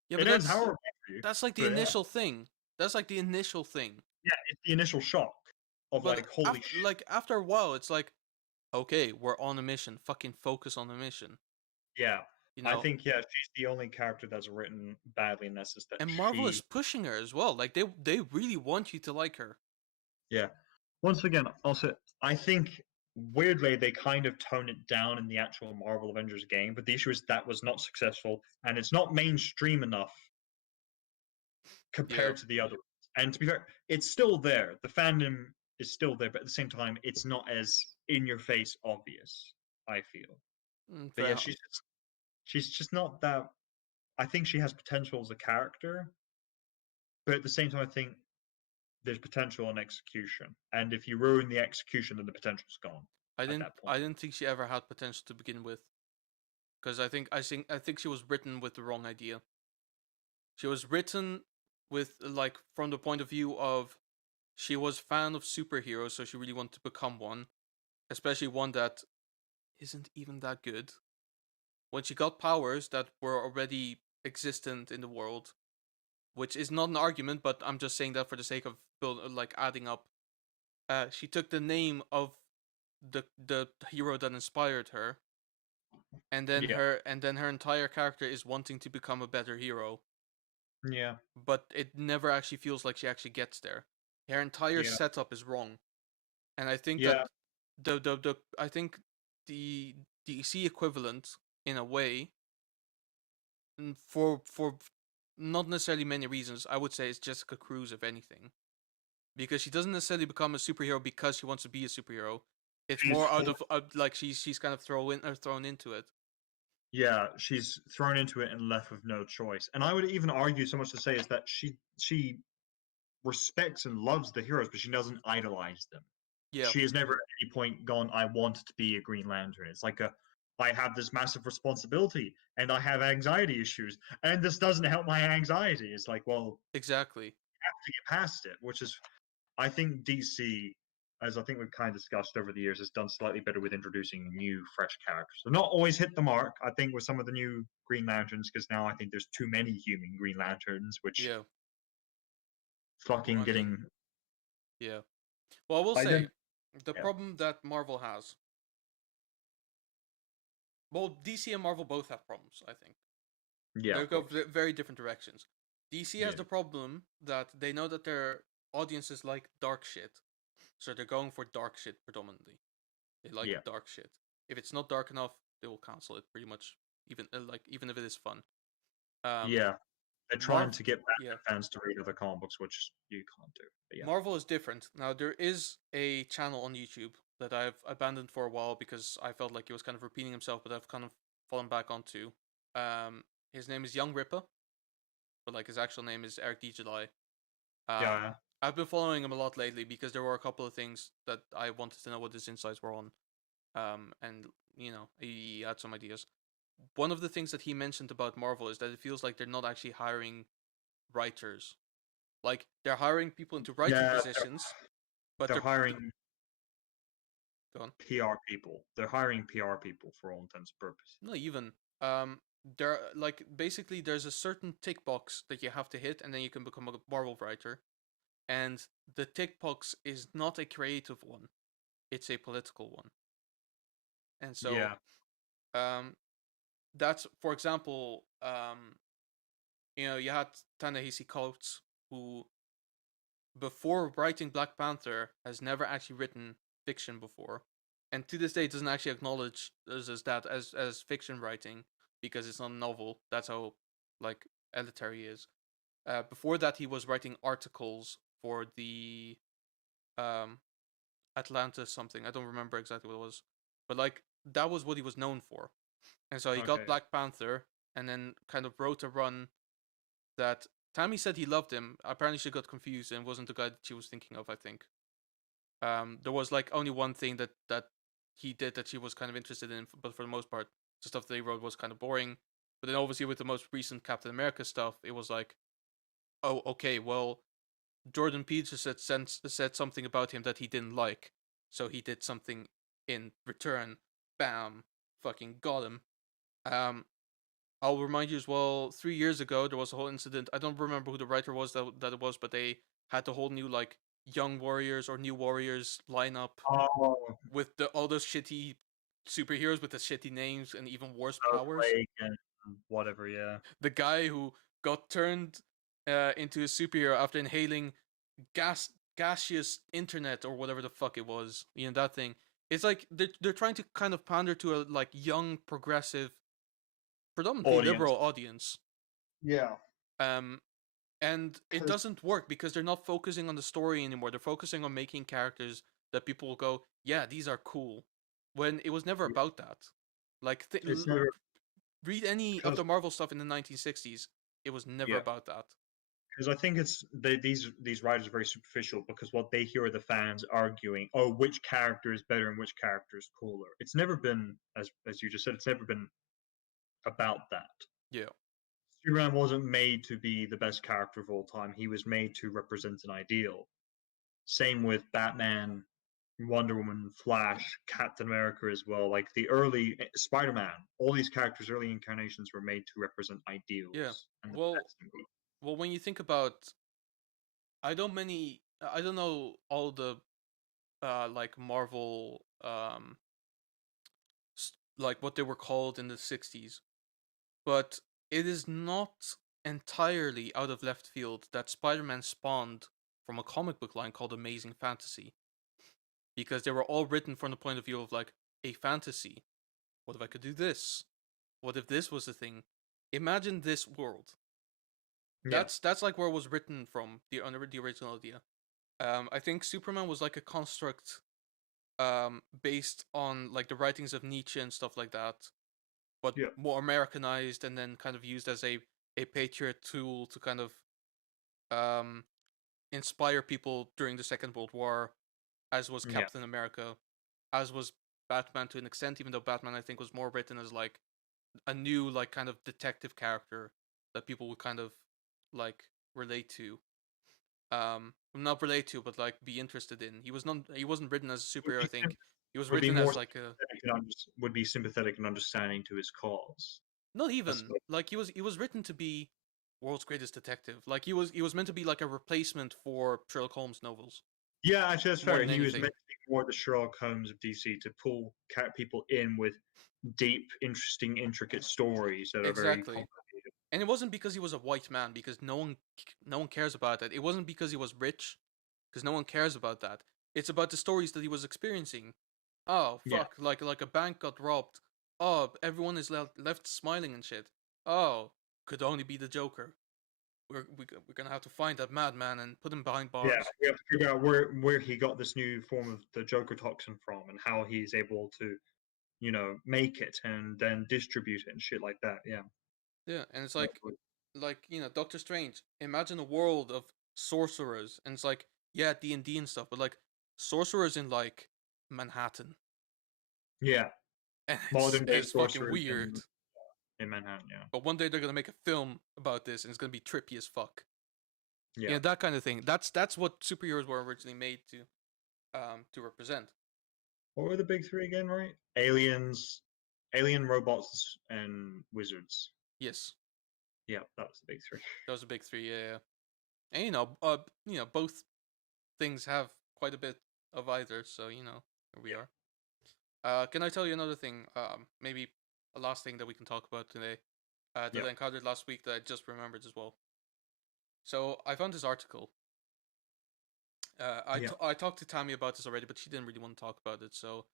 Yeah, but it is powerful for you, that's like the but yeah, initial thing. That's like the initial thing. yeah, it's the initial shock of But like holy shit. like after a while, it's like, okay, we're on a mission. Fucking focus on the mission. Yeah, You I know. think yeah, she's the only character that's written badly, and that's just that And Marvel is she. pushing her as well. Like they really want you to like her. Yeah, once again, also I think weirdly they kind of tone it down in the actual Marvel Avengers game, but the issue is that was not successful, and it's not mainstream enough Yeah. compared to the other ones. And to be fair, it's still there. The fandom is still there, but at the same time, it's not as in your face obvious. I feel, but Fair yeah, enough. she's just not that. I think she has potential as a character, but at the same time, I think there's potential in execution. And if you ruin the execution, then the potential's gone at that point. I didn't think she ever had potential to begin with. Because I think she was written with the wrong idea. She was written with like from the point of view of she was fan of superheroes, so she really wanted to become one, especially one that isn't even that good. When she got powers that were already existent in the world, which is not an argument, but I'm just saying that for the sake of like adding up. She took the name of the hero that inspired her, Yeah, and then her entire character is wanting to become a better hero, yeah, but it never actually feels like she actually gets there. Her entire yeah, setup is wrong, and I think that yeah, the I think the DC equivalent in a way, for not necessarily many reasons, I would say it's Jessica Cruz if anything, because she doesn't necessarily become a superhero because she wants to be a superhero. It's she's more out of like she's kind of thrown into it. yeah, she's thrown into it and left with no choice. And I would even argue so much to say is that she respects and loves the heroes, but she doesn't idolize them. Yeah, She has never at any point gone, I want to be a Green Lantern. It's like a I have this massive responsibility and I have anxiety issues, and this doesn't help my anxiety. It's like, well, exactly. you have to get past it, which is I think DC, as I think we've kind of discussed over the years, has done slightly better with introducing new, fresh characters. So not always hit the mark, I think, with some of the new Green Lanterns, because now I think there's too many human Green Lanterns, which Yeah. fucking I mean, getting. yeah. Well, I will I say didn't. the Yeah, problem that Marvel has. Well, DC and Marvel both have problems. I think yeah, they of go course. very different directions. DC has Yeah, the problem that they know that their audiences like dark shit, so they're going for dark shit predominantly. They like yeah, dark shit. If it's not dark enough, they will cancel it pretty much. Even like even if it is fun. Um, yeah. They're trying Marv, to get back yeah, fans to read other comic books, which you can't do. But yeah, Marvel is different. Now there is a channel on YouTube that I've abandoned for a while because I felt like he was kind of repeating himself, but I've kind of fallen back onto. His name is Young Ripper, but like his actual name is Eric D. July. yeah, I've been following him a lot lately because there were a couple of things that I wanted to know what his insights were on. And you know, he had some ideas. One of the things that he mentioned about Marvel is that it feels like they're not actually hiring writers. Like they're hiring people into writing yeah. positions, but They're hiring go on. PR people. They're hiring PR people for all intents and purposes. Not even. There like basically there's a certain tick box that you have to hit, and then you can become a Marvel writer. and the TikToks is not a creative one; it's a political one. And so, Yeah. um, that's for example, you had Ta-Nehisi Coates, who before writing Black Panther has never actually written fiction before, and to this day doesn't actually acknowledge as that as fiction writing because it's not a novel. That's how like elitary he is. Before that, he was writing articles for the um Atlantis something. I don't remember exactly what it was, but like that was what he was known for. And so he got Okay. Black Panther, and then kind of wrote a run that Tammy said he loved him. Apparently, she got confused and wasn't the guy that she was thinking of. I think there was like only one thing that he did that she was kind of interested in, but for the most part, the stuff that he wrote was kind of boring. But then obviously with the most recent Captain America stuff, it was like, oh, okay, well, Jordan Peterson said something about him that he didn't like, so he did something in return. Bam, fucking got him. Um, I'll remind you as well. 3 years ago, there was a whole incident. I don't remember who the writer was that it was, but they had the whole new like Young Warriors or New Warriors lineup Oh, with all those shitty superheroes with the shitty names and even worse powers. Snowflake and whatever. Yeah. The guy who got turned into a superhero after inhaling gaseous internet or whatever the fuck it was. That thing. It's like they're trying to kind of pander to a like young, progressive, predominantly Audience. liberal audience. Yeah. Um, and it Because doesn't work because they're not focusing on the story anymore. They're focusing on making characters that people will go, yeah, these are cool. When it was never about that. Like it's never. read any of Because the Marvel stuff in the 1960s. It was never yeah. about that. Because I think these writers are very superficial because what they hear are the fans arguing, oh, which character is better and which character is cooler. It's never been, as you just said, it's never been about that. Yeah. Superman wasn't made to be the best character of all time. He was made to represent an ideal. Same with Batman, Wonder Woman, Flash, Captain America as well. Like the early Spider-Man, all these characters, early incarnations were made to represent Yeah. ideals and the Well, best in people. when you think about, I don't know all the like Marvel like what they were called in the 60s, but it is not entirely out of left field that Spider-Man spawned from a comic book line called Amazing Fantasy, because they were all written from the point of view of like a fantasy. What if I could do this? What if this was the thing? Imagine this world. Yeah, That's like where it was written from, the original idea. I think Superman was like a construct based on like the writings of Nietzsche and stuff like that, but yeah, more Americanized and then kind of used as a patriot tool to kind of um inspire people during the Second World War, as was yeah, Captain America, as was Batman to an extent, even though Batman I think was more written as like a new like kind of detective character that people would kind of like relate to. Not relate to, but like be interested in. He wasn't written as a would superhero, be I think. He was would be written more as like a sympathetic and would be sympathetic and understanding to his cause. not I even suppose. like he was written to be world's greatest detective. Like he was meant to be like a replacement for Sherlock Holmes novels Yeah, actually, that's more fair. than He was meant anything. to be more the Sherlock Holmes of DC to pull people in with deep, interesting, intricate stories that are very Exactly. complicated. And it wasn't because he was a white man, because no one cares about that. It wasn't because he was rich, because no one cares about that. It's about the stories that he was experiencing. Oh Yeah, fuck! Like a bank got robbed. Oh, everyone is left smiling and shit. Oh, could only be the Joker. We're gonna have to find that madman and put him behind yeah. bars. We have to figure out where he got this new form of the Joker toxin from and how he's able to, make it and then distribute it and shit like that. Yeah. Yeah, and it's Totally. like Doctor Strange. Imagine a world of sorcerers, and it's like yeah, D&D and stuff, but like sorcerers in like Manhattan, Yeah. and Modern day it's fucking sorcerers weird. in Manhattan. Yeah. But one day they're gonna make a film about this, and it's gonna be trippy as fuck. Yeah. That kind of thing. That's what superheroes were originally made to represent. What were the big three again, right? Aliens, alien robots, and wizards. Yes, Yeah, that was the big three. those are big three. Yeah, yeah. And both. things have quite a bit of either, so you know, here we Yeah. are. Can I tell you another thing? Maybe a last thing that we can talk about today. That Yeah. I encountered last week that I just remembered as well. So I found this article. Yeah. I talked to Tammy about this already, but she didn't really want to talk about it. So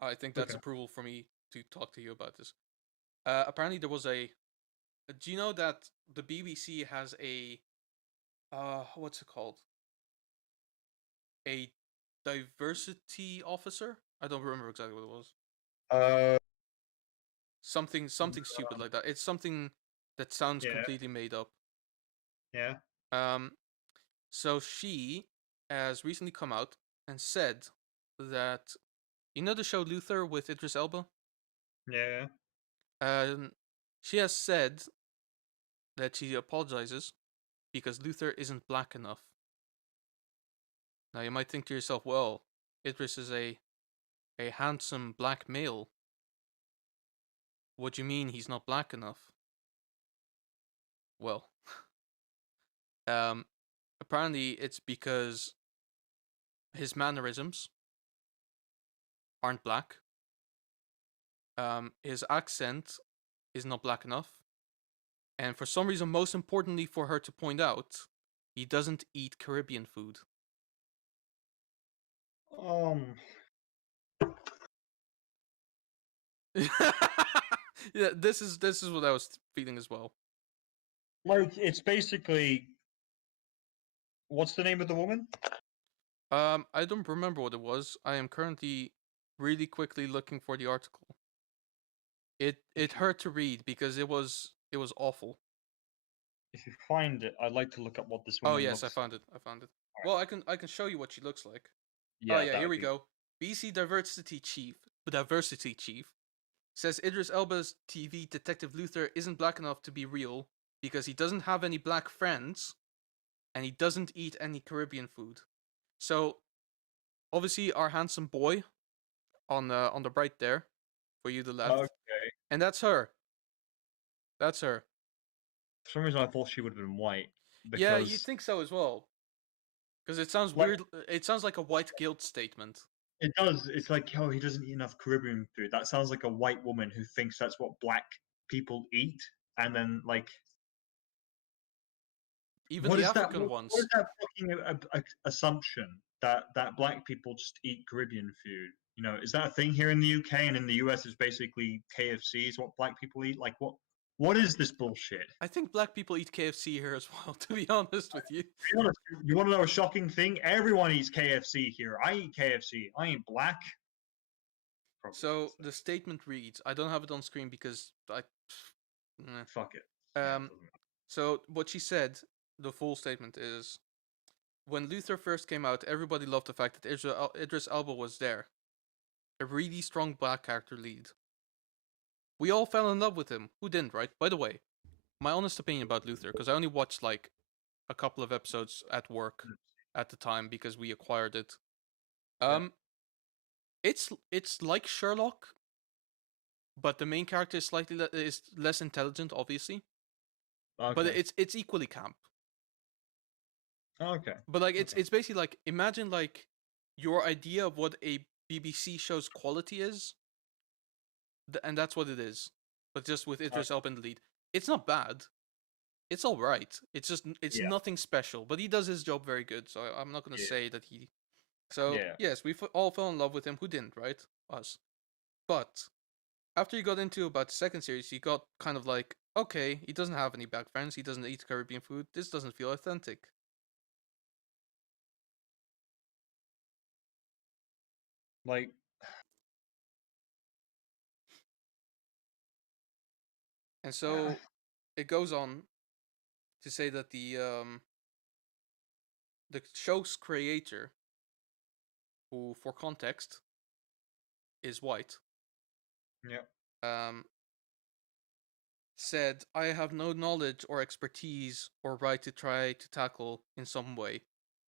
I think that's Okay. approval for me to talk to you about this. Apparently there was a. Do you know that the BBC has a what's it called? A diversity officer? I don't remember exactly what it was. Uh. Something stupid like that. It's something that sounds Yeah. completely made up. Yeah. Um, so she has recently come out and said that you know the show Luther with Idris Elba. Yeah. Um, she has said that she apologizes because Luther isn't black enough. Now you might think to yourself, well, Idris is a handsome black male. What do you mean he's not black enough? Well, um, apparently it's because his mannerisms aren't black. His accent is not black enough. And for some reason, most importantly for her to point out, he doesn't eat Caribbean food. Um. Yeah, this is what I was feeling as well. Like it's basically what's the name of the woman? I don't remember what it was. I am currently really quickly looking for the article. It hurt to read because it was awful. If you find it, I'd like to look up what this Oh woman yes, I looks like. found it. I found it. All right. Well, I can show you what she looks like. Oh Yeah, yeah, that here would we be. go. BC Diversity Chief says Idris Elba's TV detective Luther isn't black enough to be real because he doesn't have any black friends and he doesn't eat any Caribbean food. So obviously our handsome boy on the right there for you the left, Okay. and that's her. That's her. For some reason, I thought she would have been white Yeah, you'd because, think so as well. Because it sounds like, weird. It sounds like a white guilt statement. it does. It's like, oh, he doesn't eat enough Caribbean food. That sounds like a white woman who thinks that's what black people eat, and then like, Even what the is that? African What is ones. that fucking assumption that black people just eat Caribbean food? You know, is that a thing here in the UK and in the US? Is basically KFC is what black people eat. Like, what is this bullshit? I think black people eat KFC here as well, to be honest with you. You want to know a shocking thing? Everyone eats KFC here. I eat KFC. I ain't black. Probably So not. the statement reads, I don't have it on screen because eh. Fuck it. Yeah, it Um, doesn't matter. so what she said, the full statement is, when Luther first came out, everybody loved the fact that Idris Elba was there. A really strong black character lead. We all fell in love with him. Who didn't, right? By the way, my honest opinion about Luther, because I only watched like a couple of episodes at work at the time because we acquired it. Yeah. Um, it's like Sherlock, but the main character is is less intelligent, obviously. But Okay. it's equally camp. Okay. But like Okay. it's basically like imagine like your idea of what a BBC show's quality is, and that's what it is. But just with Idris Okay. Elba in the lead, it's not bad. It's all right. It's Yeah. nothing special, but he does his job very good. So I'm not gonna Yeah. say that he. So Yeah. yes, we all fell in love with him. Who didn't, right? Us. But after you got into about the second series, you got kind of like, okay, he doesn't have any black friends. He doesn't eat Caribbean food. This doesn't feel authentic. Like. And so it goes on to say that the show's creator, who for context is white, Yeah. um, said, I have no knowledge or expertise or right to try to tackle in some way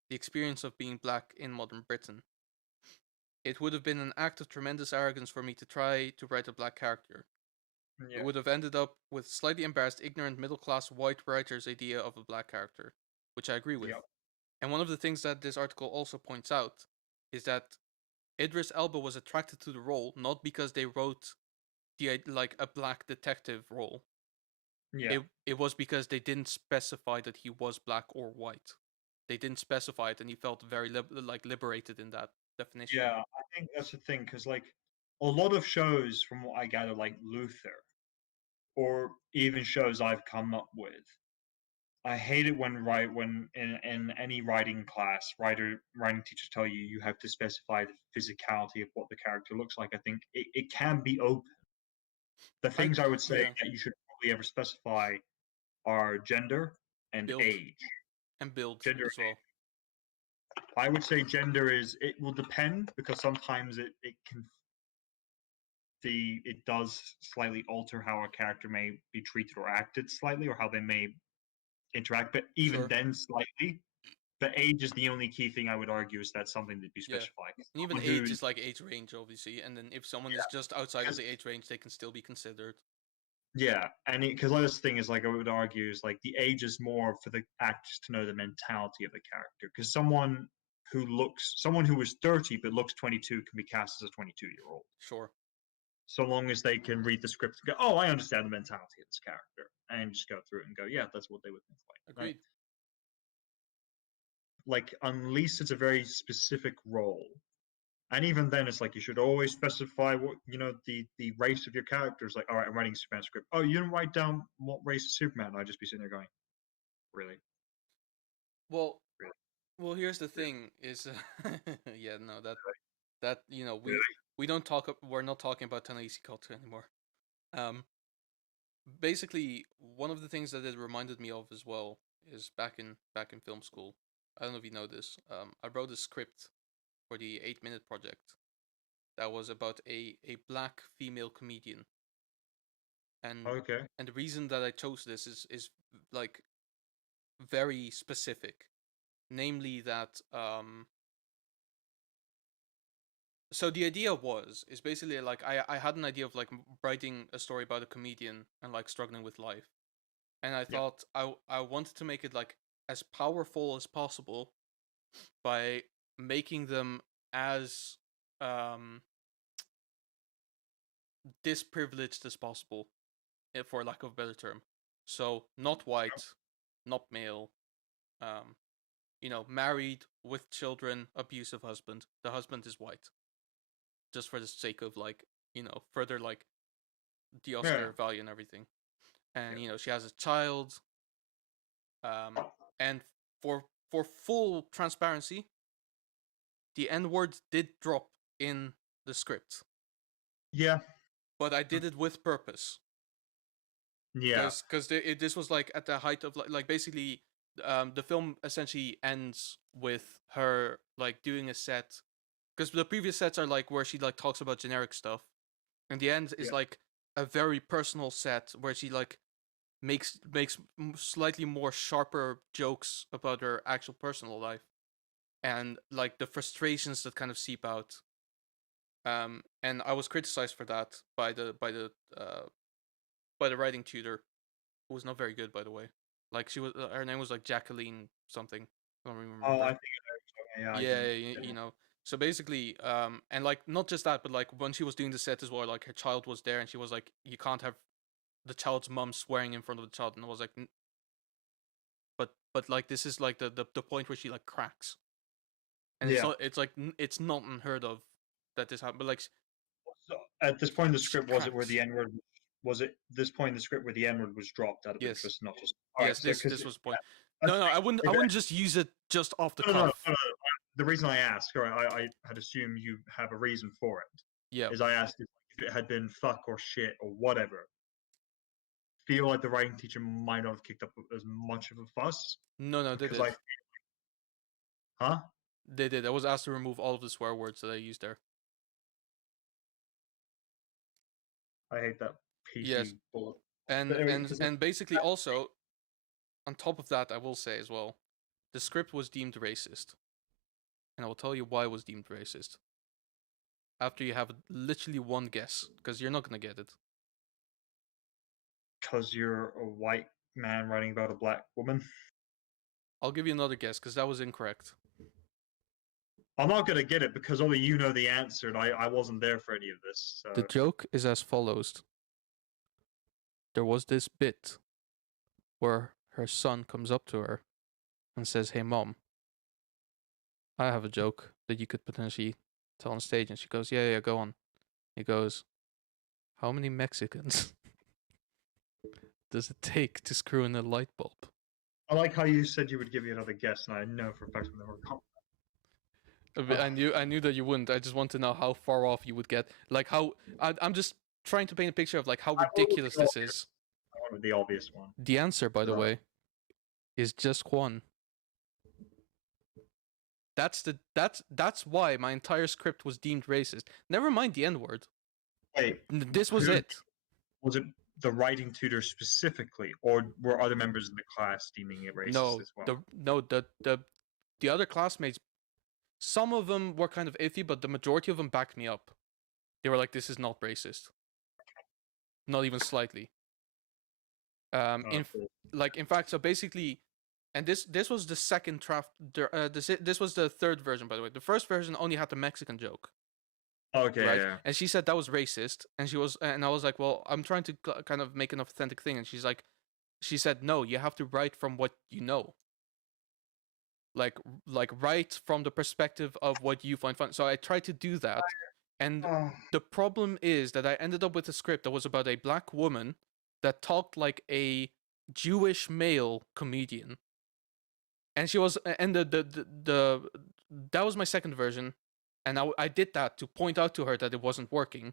the experience of being black in modern Britain. It would have been an act of tremendous arrogance for me to try to write a black character. It Yeah. would have ended up with slightly embarrassed, ignorant, middle class white writer's idea of a black character, which I agree with. Yeah. And one of the things that this article also points out is that Idris Elba was attracted to the role not because they wrote like a black detective role. Yeah. It was because they didn't specify that he was black or white. They didn't specify it, and he felt very liberated in that definition. Yeah, I think that's the thing because like a lot of shows, from what I gather, like Luther, or even shows I've come up with, I hate it when in any writing class, writing teachers tell you you have to specify the physicality of what the character looks like. I think it can be open. The I things I would say Yeah, that you should probably ever specify are gender and build age. and build Gender, as well. I would say gender is it will depend because sometimes it can it does slightly alter how a character may be treated or acted slightly or how they may interact, but even Sure. then slightly. The age is the only key thing I would argue is that's something that be Yeah. specified. And even Someone age who, is like age range, obviously. And then if someone is yeah, just outside of because the age range, they can still be considered. yeah, and because the thing is like I would argue is like the age is more for the actors to know the mentality of the character. Because someone who is 30 but looks 22 can be cast as a 22-year-old. Sure. So long as they can read the script and go, oh, I understand the mentality of this character, and just go through it and go, yeah, that's what they would think like, right? Agreed. Like, unless it's a very specific role, and even then, it's like you should always specify what the race of your characters. Like, all right, I'm writing a Superman script. Oh, you didn't write down what race is Superman? I'd just be sitting there going, really, Well, really, well, here's the really, thing: is yeah, no, really, that really. we don't talk. We're not talking about Tanaisi culture anymore. Um, Basically, one of the things that it reminded me of as well is back in film school. I don't know if you know this. I wrote a script for the 8 Minute Project that was about a black female comedian, and Okay, the reason that I chose this is like very specific, namely that so the idea is basically like I had an idea of like writing a story about a comedian and like struggling with life, and I yeah, thought I wanted to make it like as powerful as possible by making them as um disprivileged as possible, for lack of a better term. So not white, not male, um, married with children, abusive husband. The husband is white, just for the sake of like, further like the yeah, Oscar value and everything. And yeah. she has a child. And for full transparency, the N word did drop in the script, Yeah, but I did it with purpose yeah, because this was like at the height of like basically the film essentially ends with her like doing a set, because the previous sets are like where she like talks about generic stuff, and the end is yeah, like a very personal set where she like makes slightly more sharper jokes about her actual personal life and like the frustrations that kind of seep out. And I was criticized for that by the writing tutor, who was not very good, by the way. Like her name was like Jacqueline something. I don't even oh, I remember. think yeah, I Yeah, can, So basically, and like not just that, but like when she was doing the set as well, like her child was there, and she was like, "You can't have the child's mom swearing in front of the child," and I was like, but like this is like the point where she like cracks, and yeah. it's like it's not unheard of that this happened, but like So at this point in the she script, was it where the cracks. N word? Was it this point in the script where the N word was dropped out of Yes, interest, not just all right? yes, So this because was the point. that's No, no, I wouldn't just use it just off the no, no, no, cuff. no, no. The reason I asked, or I had assumed you have a reason for it, Yeah, is I asked if it had been fuck or shit or whatever. Feel like the writing teacher might not have kicked up as much of a fuss no, no, they because did. huh? They did. I was asked to remove all of the swear words that I used there. I hate that Yes, PC bullet. But and anyway, and because and basically also on top of that, I will say as well, the script was deemed racist, and I will tell you why it was deemed racist after you have literally one guess, because you're not gonna get it. you're a white man writing about a black woman. I'll give you another guess because that was incorrect. I'm not gonna get it because only you know the answer, and I wasn't there for any of this. The So joke is as follows. There was this bit where her son comes up to her and says, "Hey, mom, I have a joke that you could potentially tell on stage." And she goes, "Yeah, yeah, go on." He goes, "How many Mexicans does it take to screw in a light bulb?" I like how you said you would give me another guess, and I know for a fact I'm never come. I knew that you wouldn't. I just want to know how far off you would get. Like how I'm just trying to paint a picture of like how I went with ridiculous the this obvious, is. I went with the obvious one. The answer, by the So, way, is just one. That's why my entire script was deemed racist. Never mind the N word. wait, This was who it. was it? The writing tutor specifically, or were other members of the class deeming it racist No, as well? the other classmates. Some of them were kind of iffy, but the majority of them backed me up. They were like, "This is not racist, not even slightly." Oh, cool. In fact, so basically, and this was the second draft. This was the third version, by the way. The first version only had the Mexican joke, Okay, right? yeah. And she said that was racist, and I was like, well, I'm trying to kind of make an authentic thing, and she said, no, you have to write from what you know, like write from the perspective of what you find fun. So I tried to do that, and Oh, the problem is that I ended up with a script that was about a black woman that talked like a Jewish male comedian, and she was and the that was my second version, and I did that to point out to her that it wasn't working,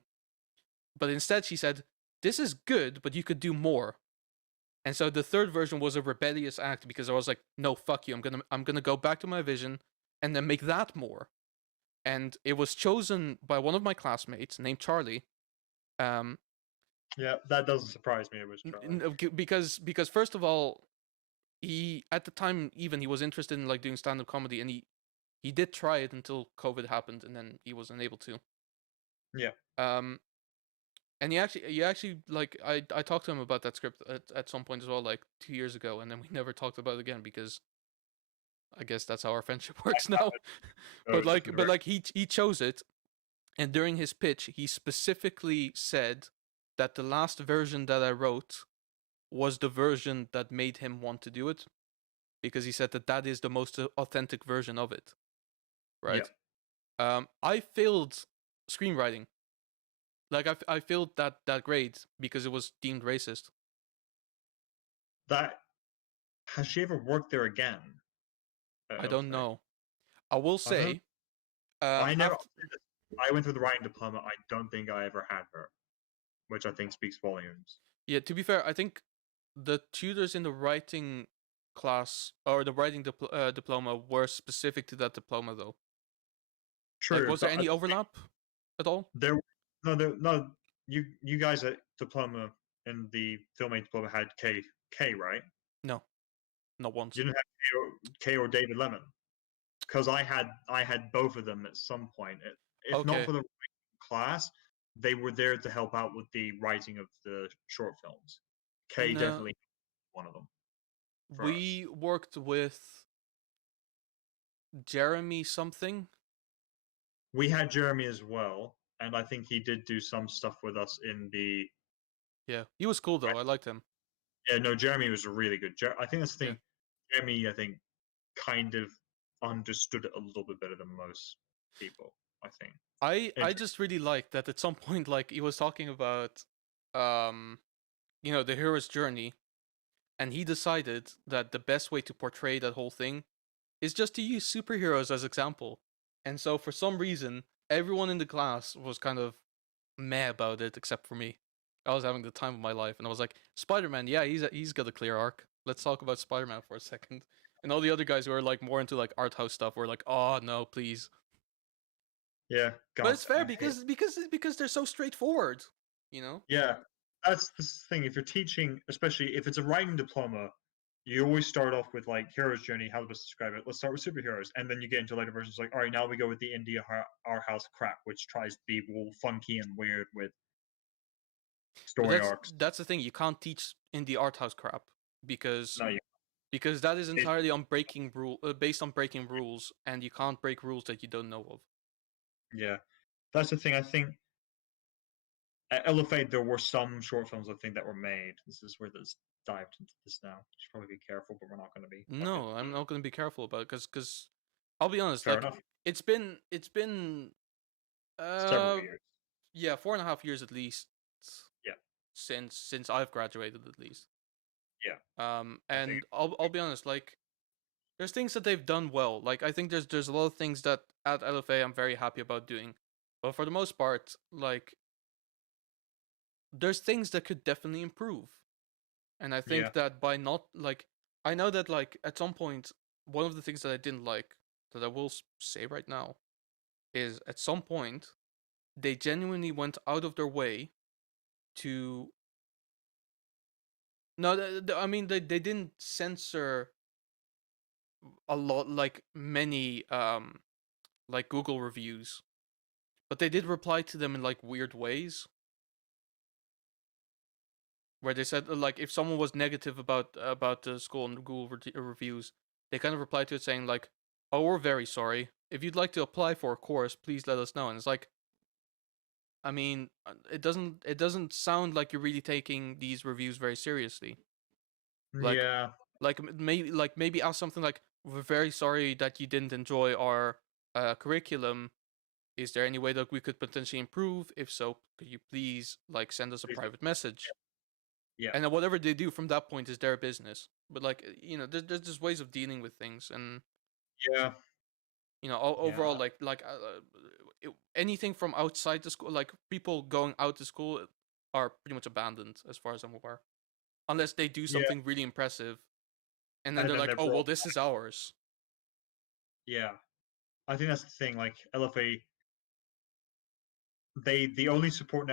but instead she said, this is good, but you could do more. And so the third version was a rebellious act because I was like, no, fuck you, I'm gonna go back to my vision and then make that more. And it was chosen by one of my classmates named Charlie. um yeah, that doesn't surprise me. It was Charlie. because first of all, he at the time, even, he was interested in like doing stand-up comedy, and he did try it until COVID happened, and then he wasn't able to. Yeah, Um, and he actually like I talked to him about that script at some point as well, like 2 years ago, and then we never talked about it again because I guess that's how our friendship works now. so but it's just like been but very. like he chose it, and during his pitch, he specifically said that the last version that I wrote was the version that made him want to do it, because he said that that is the most authentic version of it, Yeah, right? I failed screenwriting. Like I failed that grade because it was deemed racist. that has she ever worked there again? I I don't don't think. know. I will I don't. say, I never. after I went through the writing diploma. I don't think I ever had her, which I think speaks volumes. yeah, to be fair, I think the tutors in the writing class or the writing diploma were specific to that diploma though. Like, True, was there but any overlap at all? there, no, no. You guys at diploma in the filmmaking diploma had K, right? No, not You once. didn't have K or David Lemon, because I had both of them at some point. If not Okay. for the class, they were there to help out with the writing of the short films. K No, definitely one of them for us. we worked with Jeremy something. We had Jeremy as well, and I think he did do some stuff with us in the. Yeah, he was cool though. I liked him. Yeah, no, Jeremy was really good. I think that's the Yeah. thing. Jeremy, I think, kind of understood it a little bit better than most people. I think. I And just really liked that at some point, like, he was talking about um the hero's journey, and he decided that the best way to portray that whole thing is just to use superheroes as example. And so for some reason, everyone in the class was kind of meh about it except for me. I was having the time of my life, and I was like, Spider-Man, yeah, he's got a clear arc. Let's talk about Spider-Man for a second. And all the other guys who are like more into like art house stuff were like, oh no, please. yeah, But God, it's fair I hate. because they're so straightforward, you know? Yeah, that's the thing. If you're teaching, especially if it's a writing diploma, you always start off with like hero's journey. How to best describe it? Let's start with superheroes, and then you get into later versions like, all right, now we go with the indie art house crap, which tries to be all funky and weird with But story arcs. that's the thing. You can't teach in the art house crap because No, because that is It, entirely on based on breaking rules, and you can't break rules that you don't know of. yeah, that's the thing. I think at LFA there were some short films I think that were made. This is where this dived into this now. Should probably be careful, but we're not going to be. Okay, No, I'm not going to be careful about it because I'll be honest. fair Like enough. it's been Several uh years. yeah, 4.5 years at least Yeah, since I've graduated at least. yeah. I think And I'll be honest. Like there's things that they've done well. Like I think there's a lot of things that at LFA I'm very happy about doing, but for the most part, like there's things that could definitely improve. And I yeah, think that by not like I know that like at some point one of the things that I didn't like that I will say right now is at some point they genuinely went out of their way to no I mean they didn't censor a lot like many like Google reviews, but they did reply to them in like weird ways where they said like if someone was negative about the school and Google reviews, they kind of replied to it saying like, "Oh, we're very sorry. If you'd like to apply for a course, please let us know." And it's like, I mean, it doesn't sound like you're really taking these reviews very seriously. Like yeah. maybe ask something like, "We're very sorry that you didn't enjoy our curriculum. Is there any way that we could potentially improve? If so, could you please like send us a Please, private message?" yeah, And then whatever they do from that point is their business. But like there's just ways of dealing with things, and yeah, yeah, overall, anything from outside the school, like people going out to school, are pretty much abandoned as far as I'm aware, unless they do yeah. something really impressive, and then And they're then like, they're oh well, brought. this is ours. Yeah, I think that's the thing. Like LFA, the only support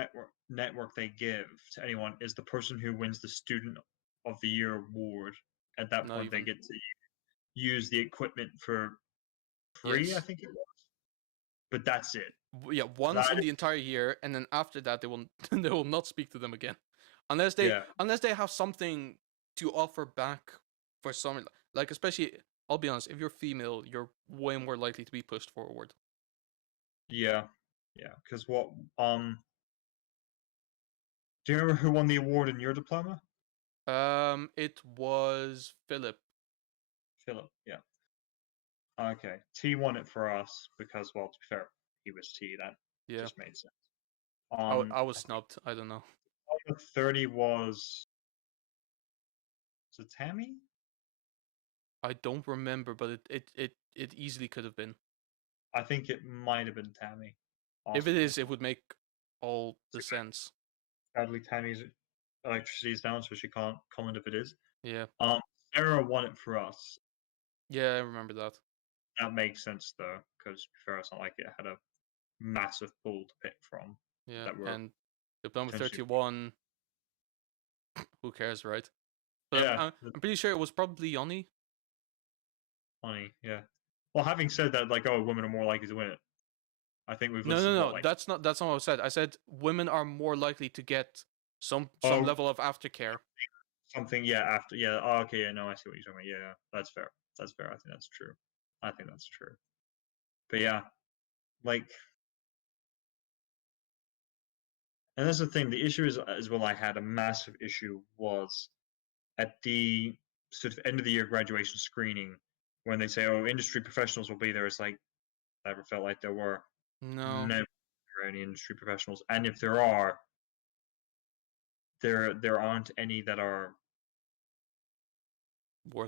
network they give to anyone is the person who wins the Student of the Year award. At that Not point, they even. get to use the equipment for free. I Yes. think it was, but that's it. Yeah, once That in the entire year, and then after that they will they will not speak to them again, unless they yeah, unless they have something to offer back for some, like especially. I'll be honest, if you're female, you're way more likely to be pushed forward. yeah, yeah. Because what? Do you remember who won the award in your diploma? It was Philip. Philip. Yeah. Okay. T won it for us because, well, to be fair, he was T. That Yeah, just made sense. I was I snubbed. I don't know. think 30 was it Tammy? I don't remember, but it easily could have been. I think it might have been Tammy, If it possibly. is, it would make all the sense. Sadly, Tammy's electricity is down, so she can't comment if it is. Yeah, Um, Sarah won it for us. yeah, I remember that. That makes sense though, because to be fair, it's not like it had a massive pool to pick from Yeah, that were and Diploma potentially 31. Who cares, right? But yeah, I'm pretty sure it was probably Yoni. funny, yeah. Well, having said that, like, oh, women are more likely to win it. I think we've No, no, listed what, no. like, That's not what I said. I said women are more likely to get some oh, level of aftercare. something, yeah, after, yeah, oh, okay, yeah, no, I see what you're talking about. Yeah, that's fair. That's fair. I think that's true. I think that's true. But yeah, like, and that's the thing. The issue is, as well, I had a massive issue was at the sort of end of the year graduation screening when they say, "Oh, industry professionals will be there." It's like I never felt like there were No, never any industry professionals, and if there are, there aren't any that are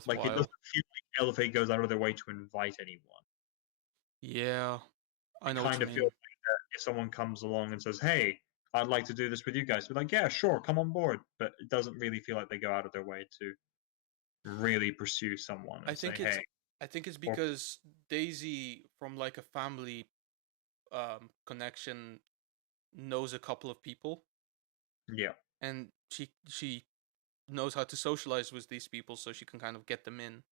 like it doesn't worthwhile. feel like LFA goes out of their way to invite anyone. Yeah, I It know what kind you of feels mean. like that if someone comes along and says, "Hey, I'd like to do this with you guys," we're like, "Yeah, sure, come on board." But it doesn't really feel like they go out of their way to really pursue someone I and say, think it's "Hey," I think it's or because Daisy, from like a family connection, knows a couple of people, yeah, and she knows how to socialize with these people, so she can kind of get them in.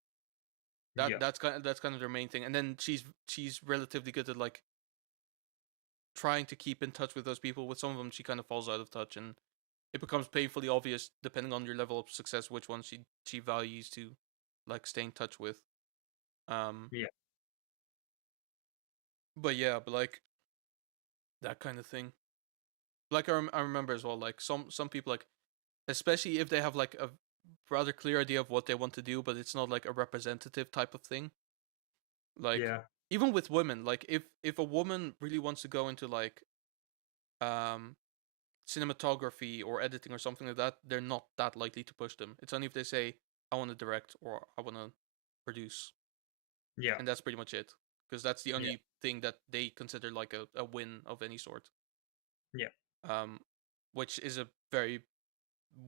yeah, That's kind of their main thing, and then she's relatively good at like trying to keep in touch with those people. With some of them, she kind of falls out of touch, and it becomes painfully obvious, depending on your level of success, which ones she values to like stay in touch with. Um, Yeah. but yeah, but like that kind of thing. Like I remember as well, like some people like, especially if they have like a rather clear idea of what they want to do, but it's not like a representative type of thing. Like Yeah. even with women, like if a woman really wants to go into like um cinematography or editing or something like that, they're not that likely to push them. It's only if they say I want to direct or I want to produce, Yeah. and that's pretty much it. Because that's the Yeah. only thing that they consider like a win of any sort. Yeah. Um, which is a very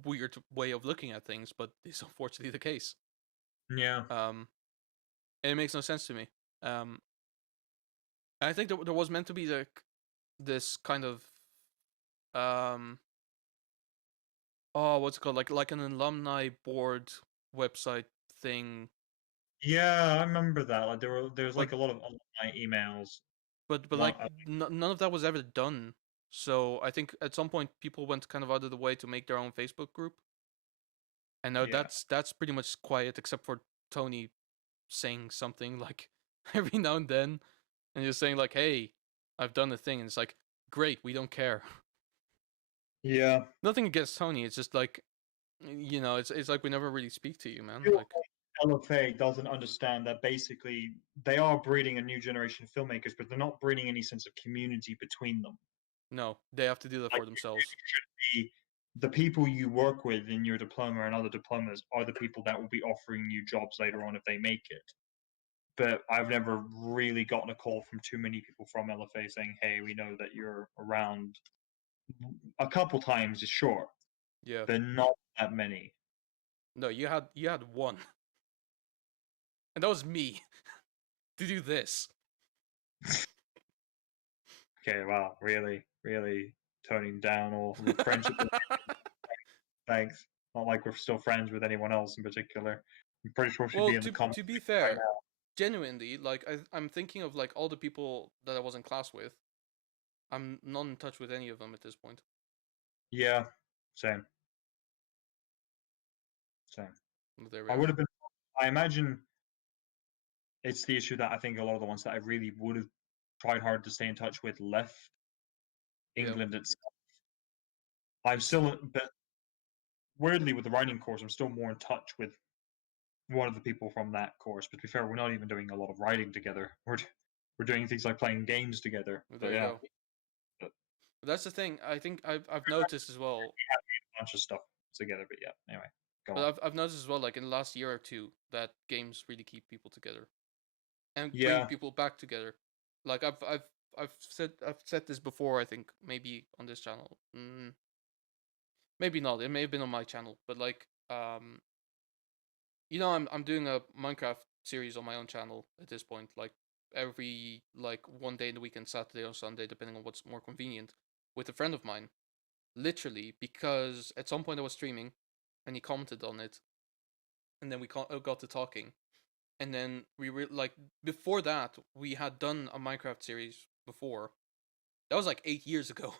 weird way of looking at things, but is unfortunately the case. Yeah. Um, and it makes no sense to me. Um, I think there was meant to be like this kind of um what's it called, like an alumni board website thing, Yeah, I remember that. Like there was but like a lot of alumni emails. but One, like none of that was ever done. So I think at some point people went kind of out of the way to make their own Facebook group, and now yeah. that's pretty much quiet except for Tony saying something like every now and then, and just saying like, "Hey, I've done the thing," and it's like, "Great, we don't care." Yeah. Nothing against Tony. It's just like, it's like we never really speak to you, man. Feel Like, like LFA doesn't understand that basically they are breeding a new generation of filmmakers, but they're not breeding any sense of community between them. no, they have to do that Like for themselves. the people you work with in your diploma and other diplomas are the people that will be offering you jobs later on if they make it. But I've never really gotten a call from too many people from LFA saying, "Hey, we know that you're around." A couple times is sure, Yeah. but not that many. No, you had one, and that was me to do this. Okay, wow, really, really toning down all the friendship. Thanks. Not like we're still friends with anyone else in particular. I'm pretty sure she'd Well, be in the comments to be right fair, now. genuinely, like I'm thinking of like all the people that I was in class with. I'm not in touch with any of them at this point. Yeah, same, same. But there we I are. would have been. I imagine it's the issue that I think a lot of the ones that I really would have tried hard to stay in touch with left Yeah. England itself. I'm still, but weirdly with the writing course, I'm still more in touch with one of the people from that course. But to be fair, we're not even doing a lot of writing together. We're doing things like playing games together. But There you yeah, go. but But that's the thing. I think I've noticed as well. a bunch of stuff together. But yeah, anyway, go But on. I've noticed as well, like in the last year or two, that games really keep people together and bring Yeah, people back together. Like I've said this before. I think maybe on this channel. Maybe not. It may have been on my channel, but like I'm doing a Minecraft series on my own channel at this point. Like every like one day in the weekend, Saturday or Sunday, depending on what's more convenient, with a friend of mine. Literally, because at some point I was streaming, and he commented on it, and then we got to talking, and then we were like, before that we had done a Minecraft series before. That was like 8 years ago,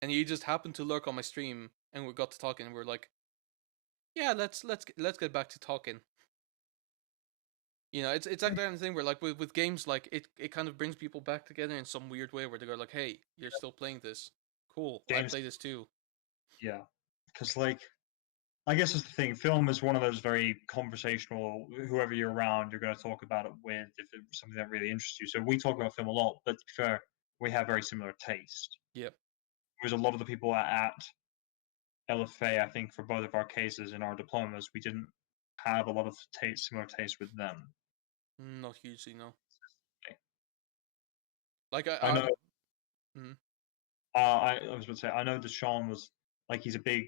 and he just happened to lurk on my stream, and we got to talking, and we are like, yeah, let's get back to talking. It's like that kind of thing where like with games, like it kind of brings people back together in some weird way where they go like, hey, you're still playing this, cool, I games. play this too. Yeah, because like I guess it's the thing. Film is one of those very conversational. Whoever you're around, you're going to talk about it with if it's something that really interests you. So we talk about film a lot, but to be fair, we have very similar taste. Yep. Whereas a lot of the people at LFA, I think for both of our cases in our diplomas, we didn't have a lot of similar taste with them. Not hugely, no. Like I I know. mm, I was about to say I know that Sean was like he's a big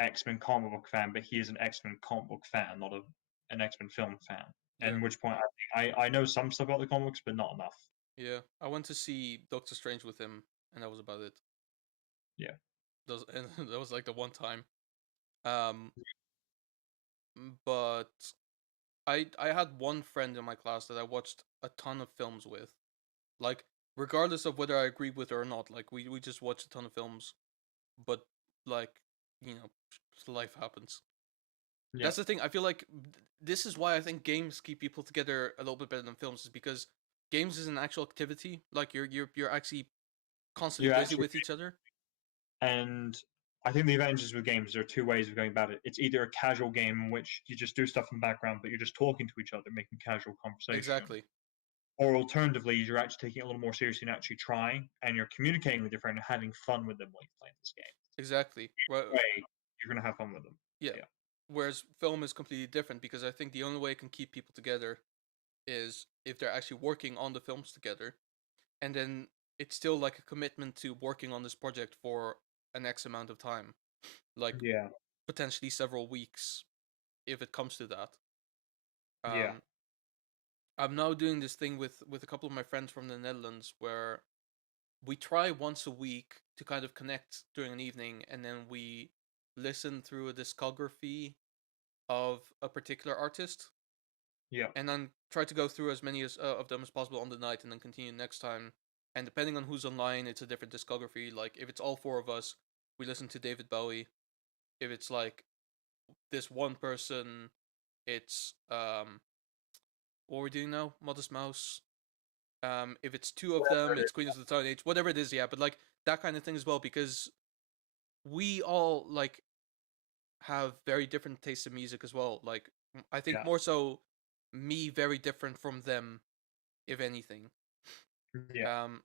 X-Men comic book fan, but he is an X-Men comic book fan, not an X-Men film fan. yeah. And which point I know some stuff about the comics, but not enough. Yeah, I went to see Doctor Strange with him, and that was about it. Yeah. And that was like the one time. Um, but I had one friend in my class that I watched a ton of films with. Like, regardless of whether I agreed with her or not, like we just watched a ton of films. But like, you know, life happens. Yeah. That's the thing. I feel like this is why I think games keep people together a little bit better than films, is because games is an actual activity. Like you're actually constantly You're busy actually with each other. and I think the advantages with games, there are two ways of going about it. It's either a casual game in which you just do stuff in the background, but you're just talking to each other, making casual conversation. Exactly. Or alternatively, you're actually taking it a little more seriously and actually trying, and you're communicating with your friend and having fun with them while you're playing this game. Exactly. Well, Way, you're gonna have fun with them. yeah. Yeah, Whereas film is completely different because I think the only way it can keep people together is if they're actually working on the films together, and then it's still like a commitment to working on this project for an X amount of time, like yeah, potentially several weeks if it comes to that. yeah, Um, I'm now doing this thing with a couple of my friends from the Netherlands where we try once a week to kind of connect during an evening, and then we listen through a discography of a particular artist, yeah, and then try to go through as many of them as possible on the night, and then continue next time. And depending on who's online, it's a different discography. Like if it's all four of us, we listen to David Bowie. If it's like this one person, it's what we're doing now, Modest Mouse. If it's two of whatever them, it it's is. Queen of the Stone Age, whatever it is, yeah. But like that kind of thing as well, because we all like have very different tastes in music as well. Like I think Yeah, more so me very different from them, if anything. yeah, Um,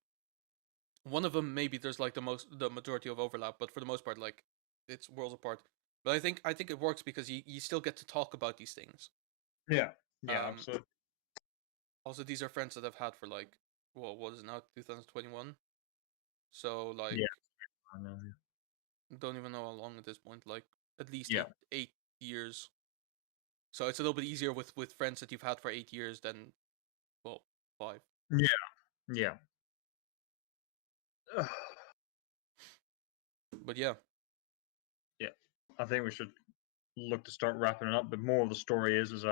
one of them maybe there's like the majority of overlap, but for the most part, like it's worlds apart. But I think it works because you still get to talk about these things. yeah, yeah, Um, absolutely. also these are friends that I've had for like what is it now, 2021. So Yeah, like I know. don't even know how long at this point. Like at least Yeah, 8 years. So it's a little bit easier with friends that you've had for 8 years than well 5. yeah, yeah. But yeah, Yeah, I think we should look to start wrapping it up. The moral of the story is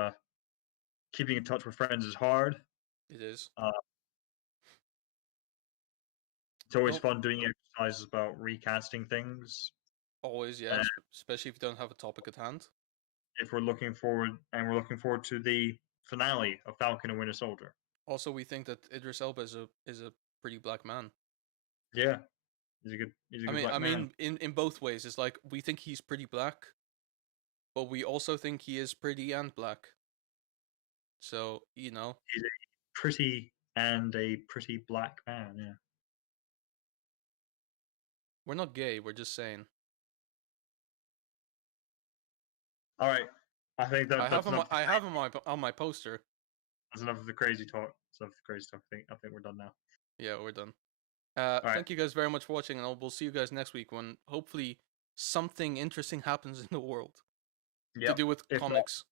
keeping in touch with friends is hard. it is. Uh, it's always Well, fun doing exercises about recasting things. always, yeah, And especially if you don't have a topic at hand. if we're looking forward to the finale of Falcon and Winter Soldier. Also, we think that Idris Elba is a pretty black man. Yeah, he's a I good mean, black I man. mean, in both ways. It's like we think he's pretty black, but we also think he is pretty and black. So He's a pretty black man. Yeah. we're not gay. We're just saying. All right, I think I that have that's him. enough. I have him on my poster. That's enough of the crazy talk. That's enough of the crazy talk. I think we're done now. Yeah, we're done. All right. Thank you guys very much for watching, and we'll see you guys next week when hopefully something interesting happens in the world to Yep. do with If not, comics.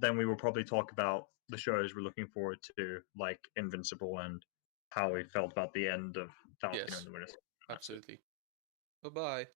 then we will probably talk about the shows we're looking forward to, like Invincible and how we felt about the end of Falcon and Yes, the Winter Soldier. That's it. absolutely. Bye bye.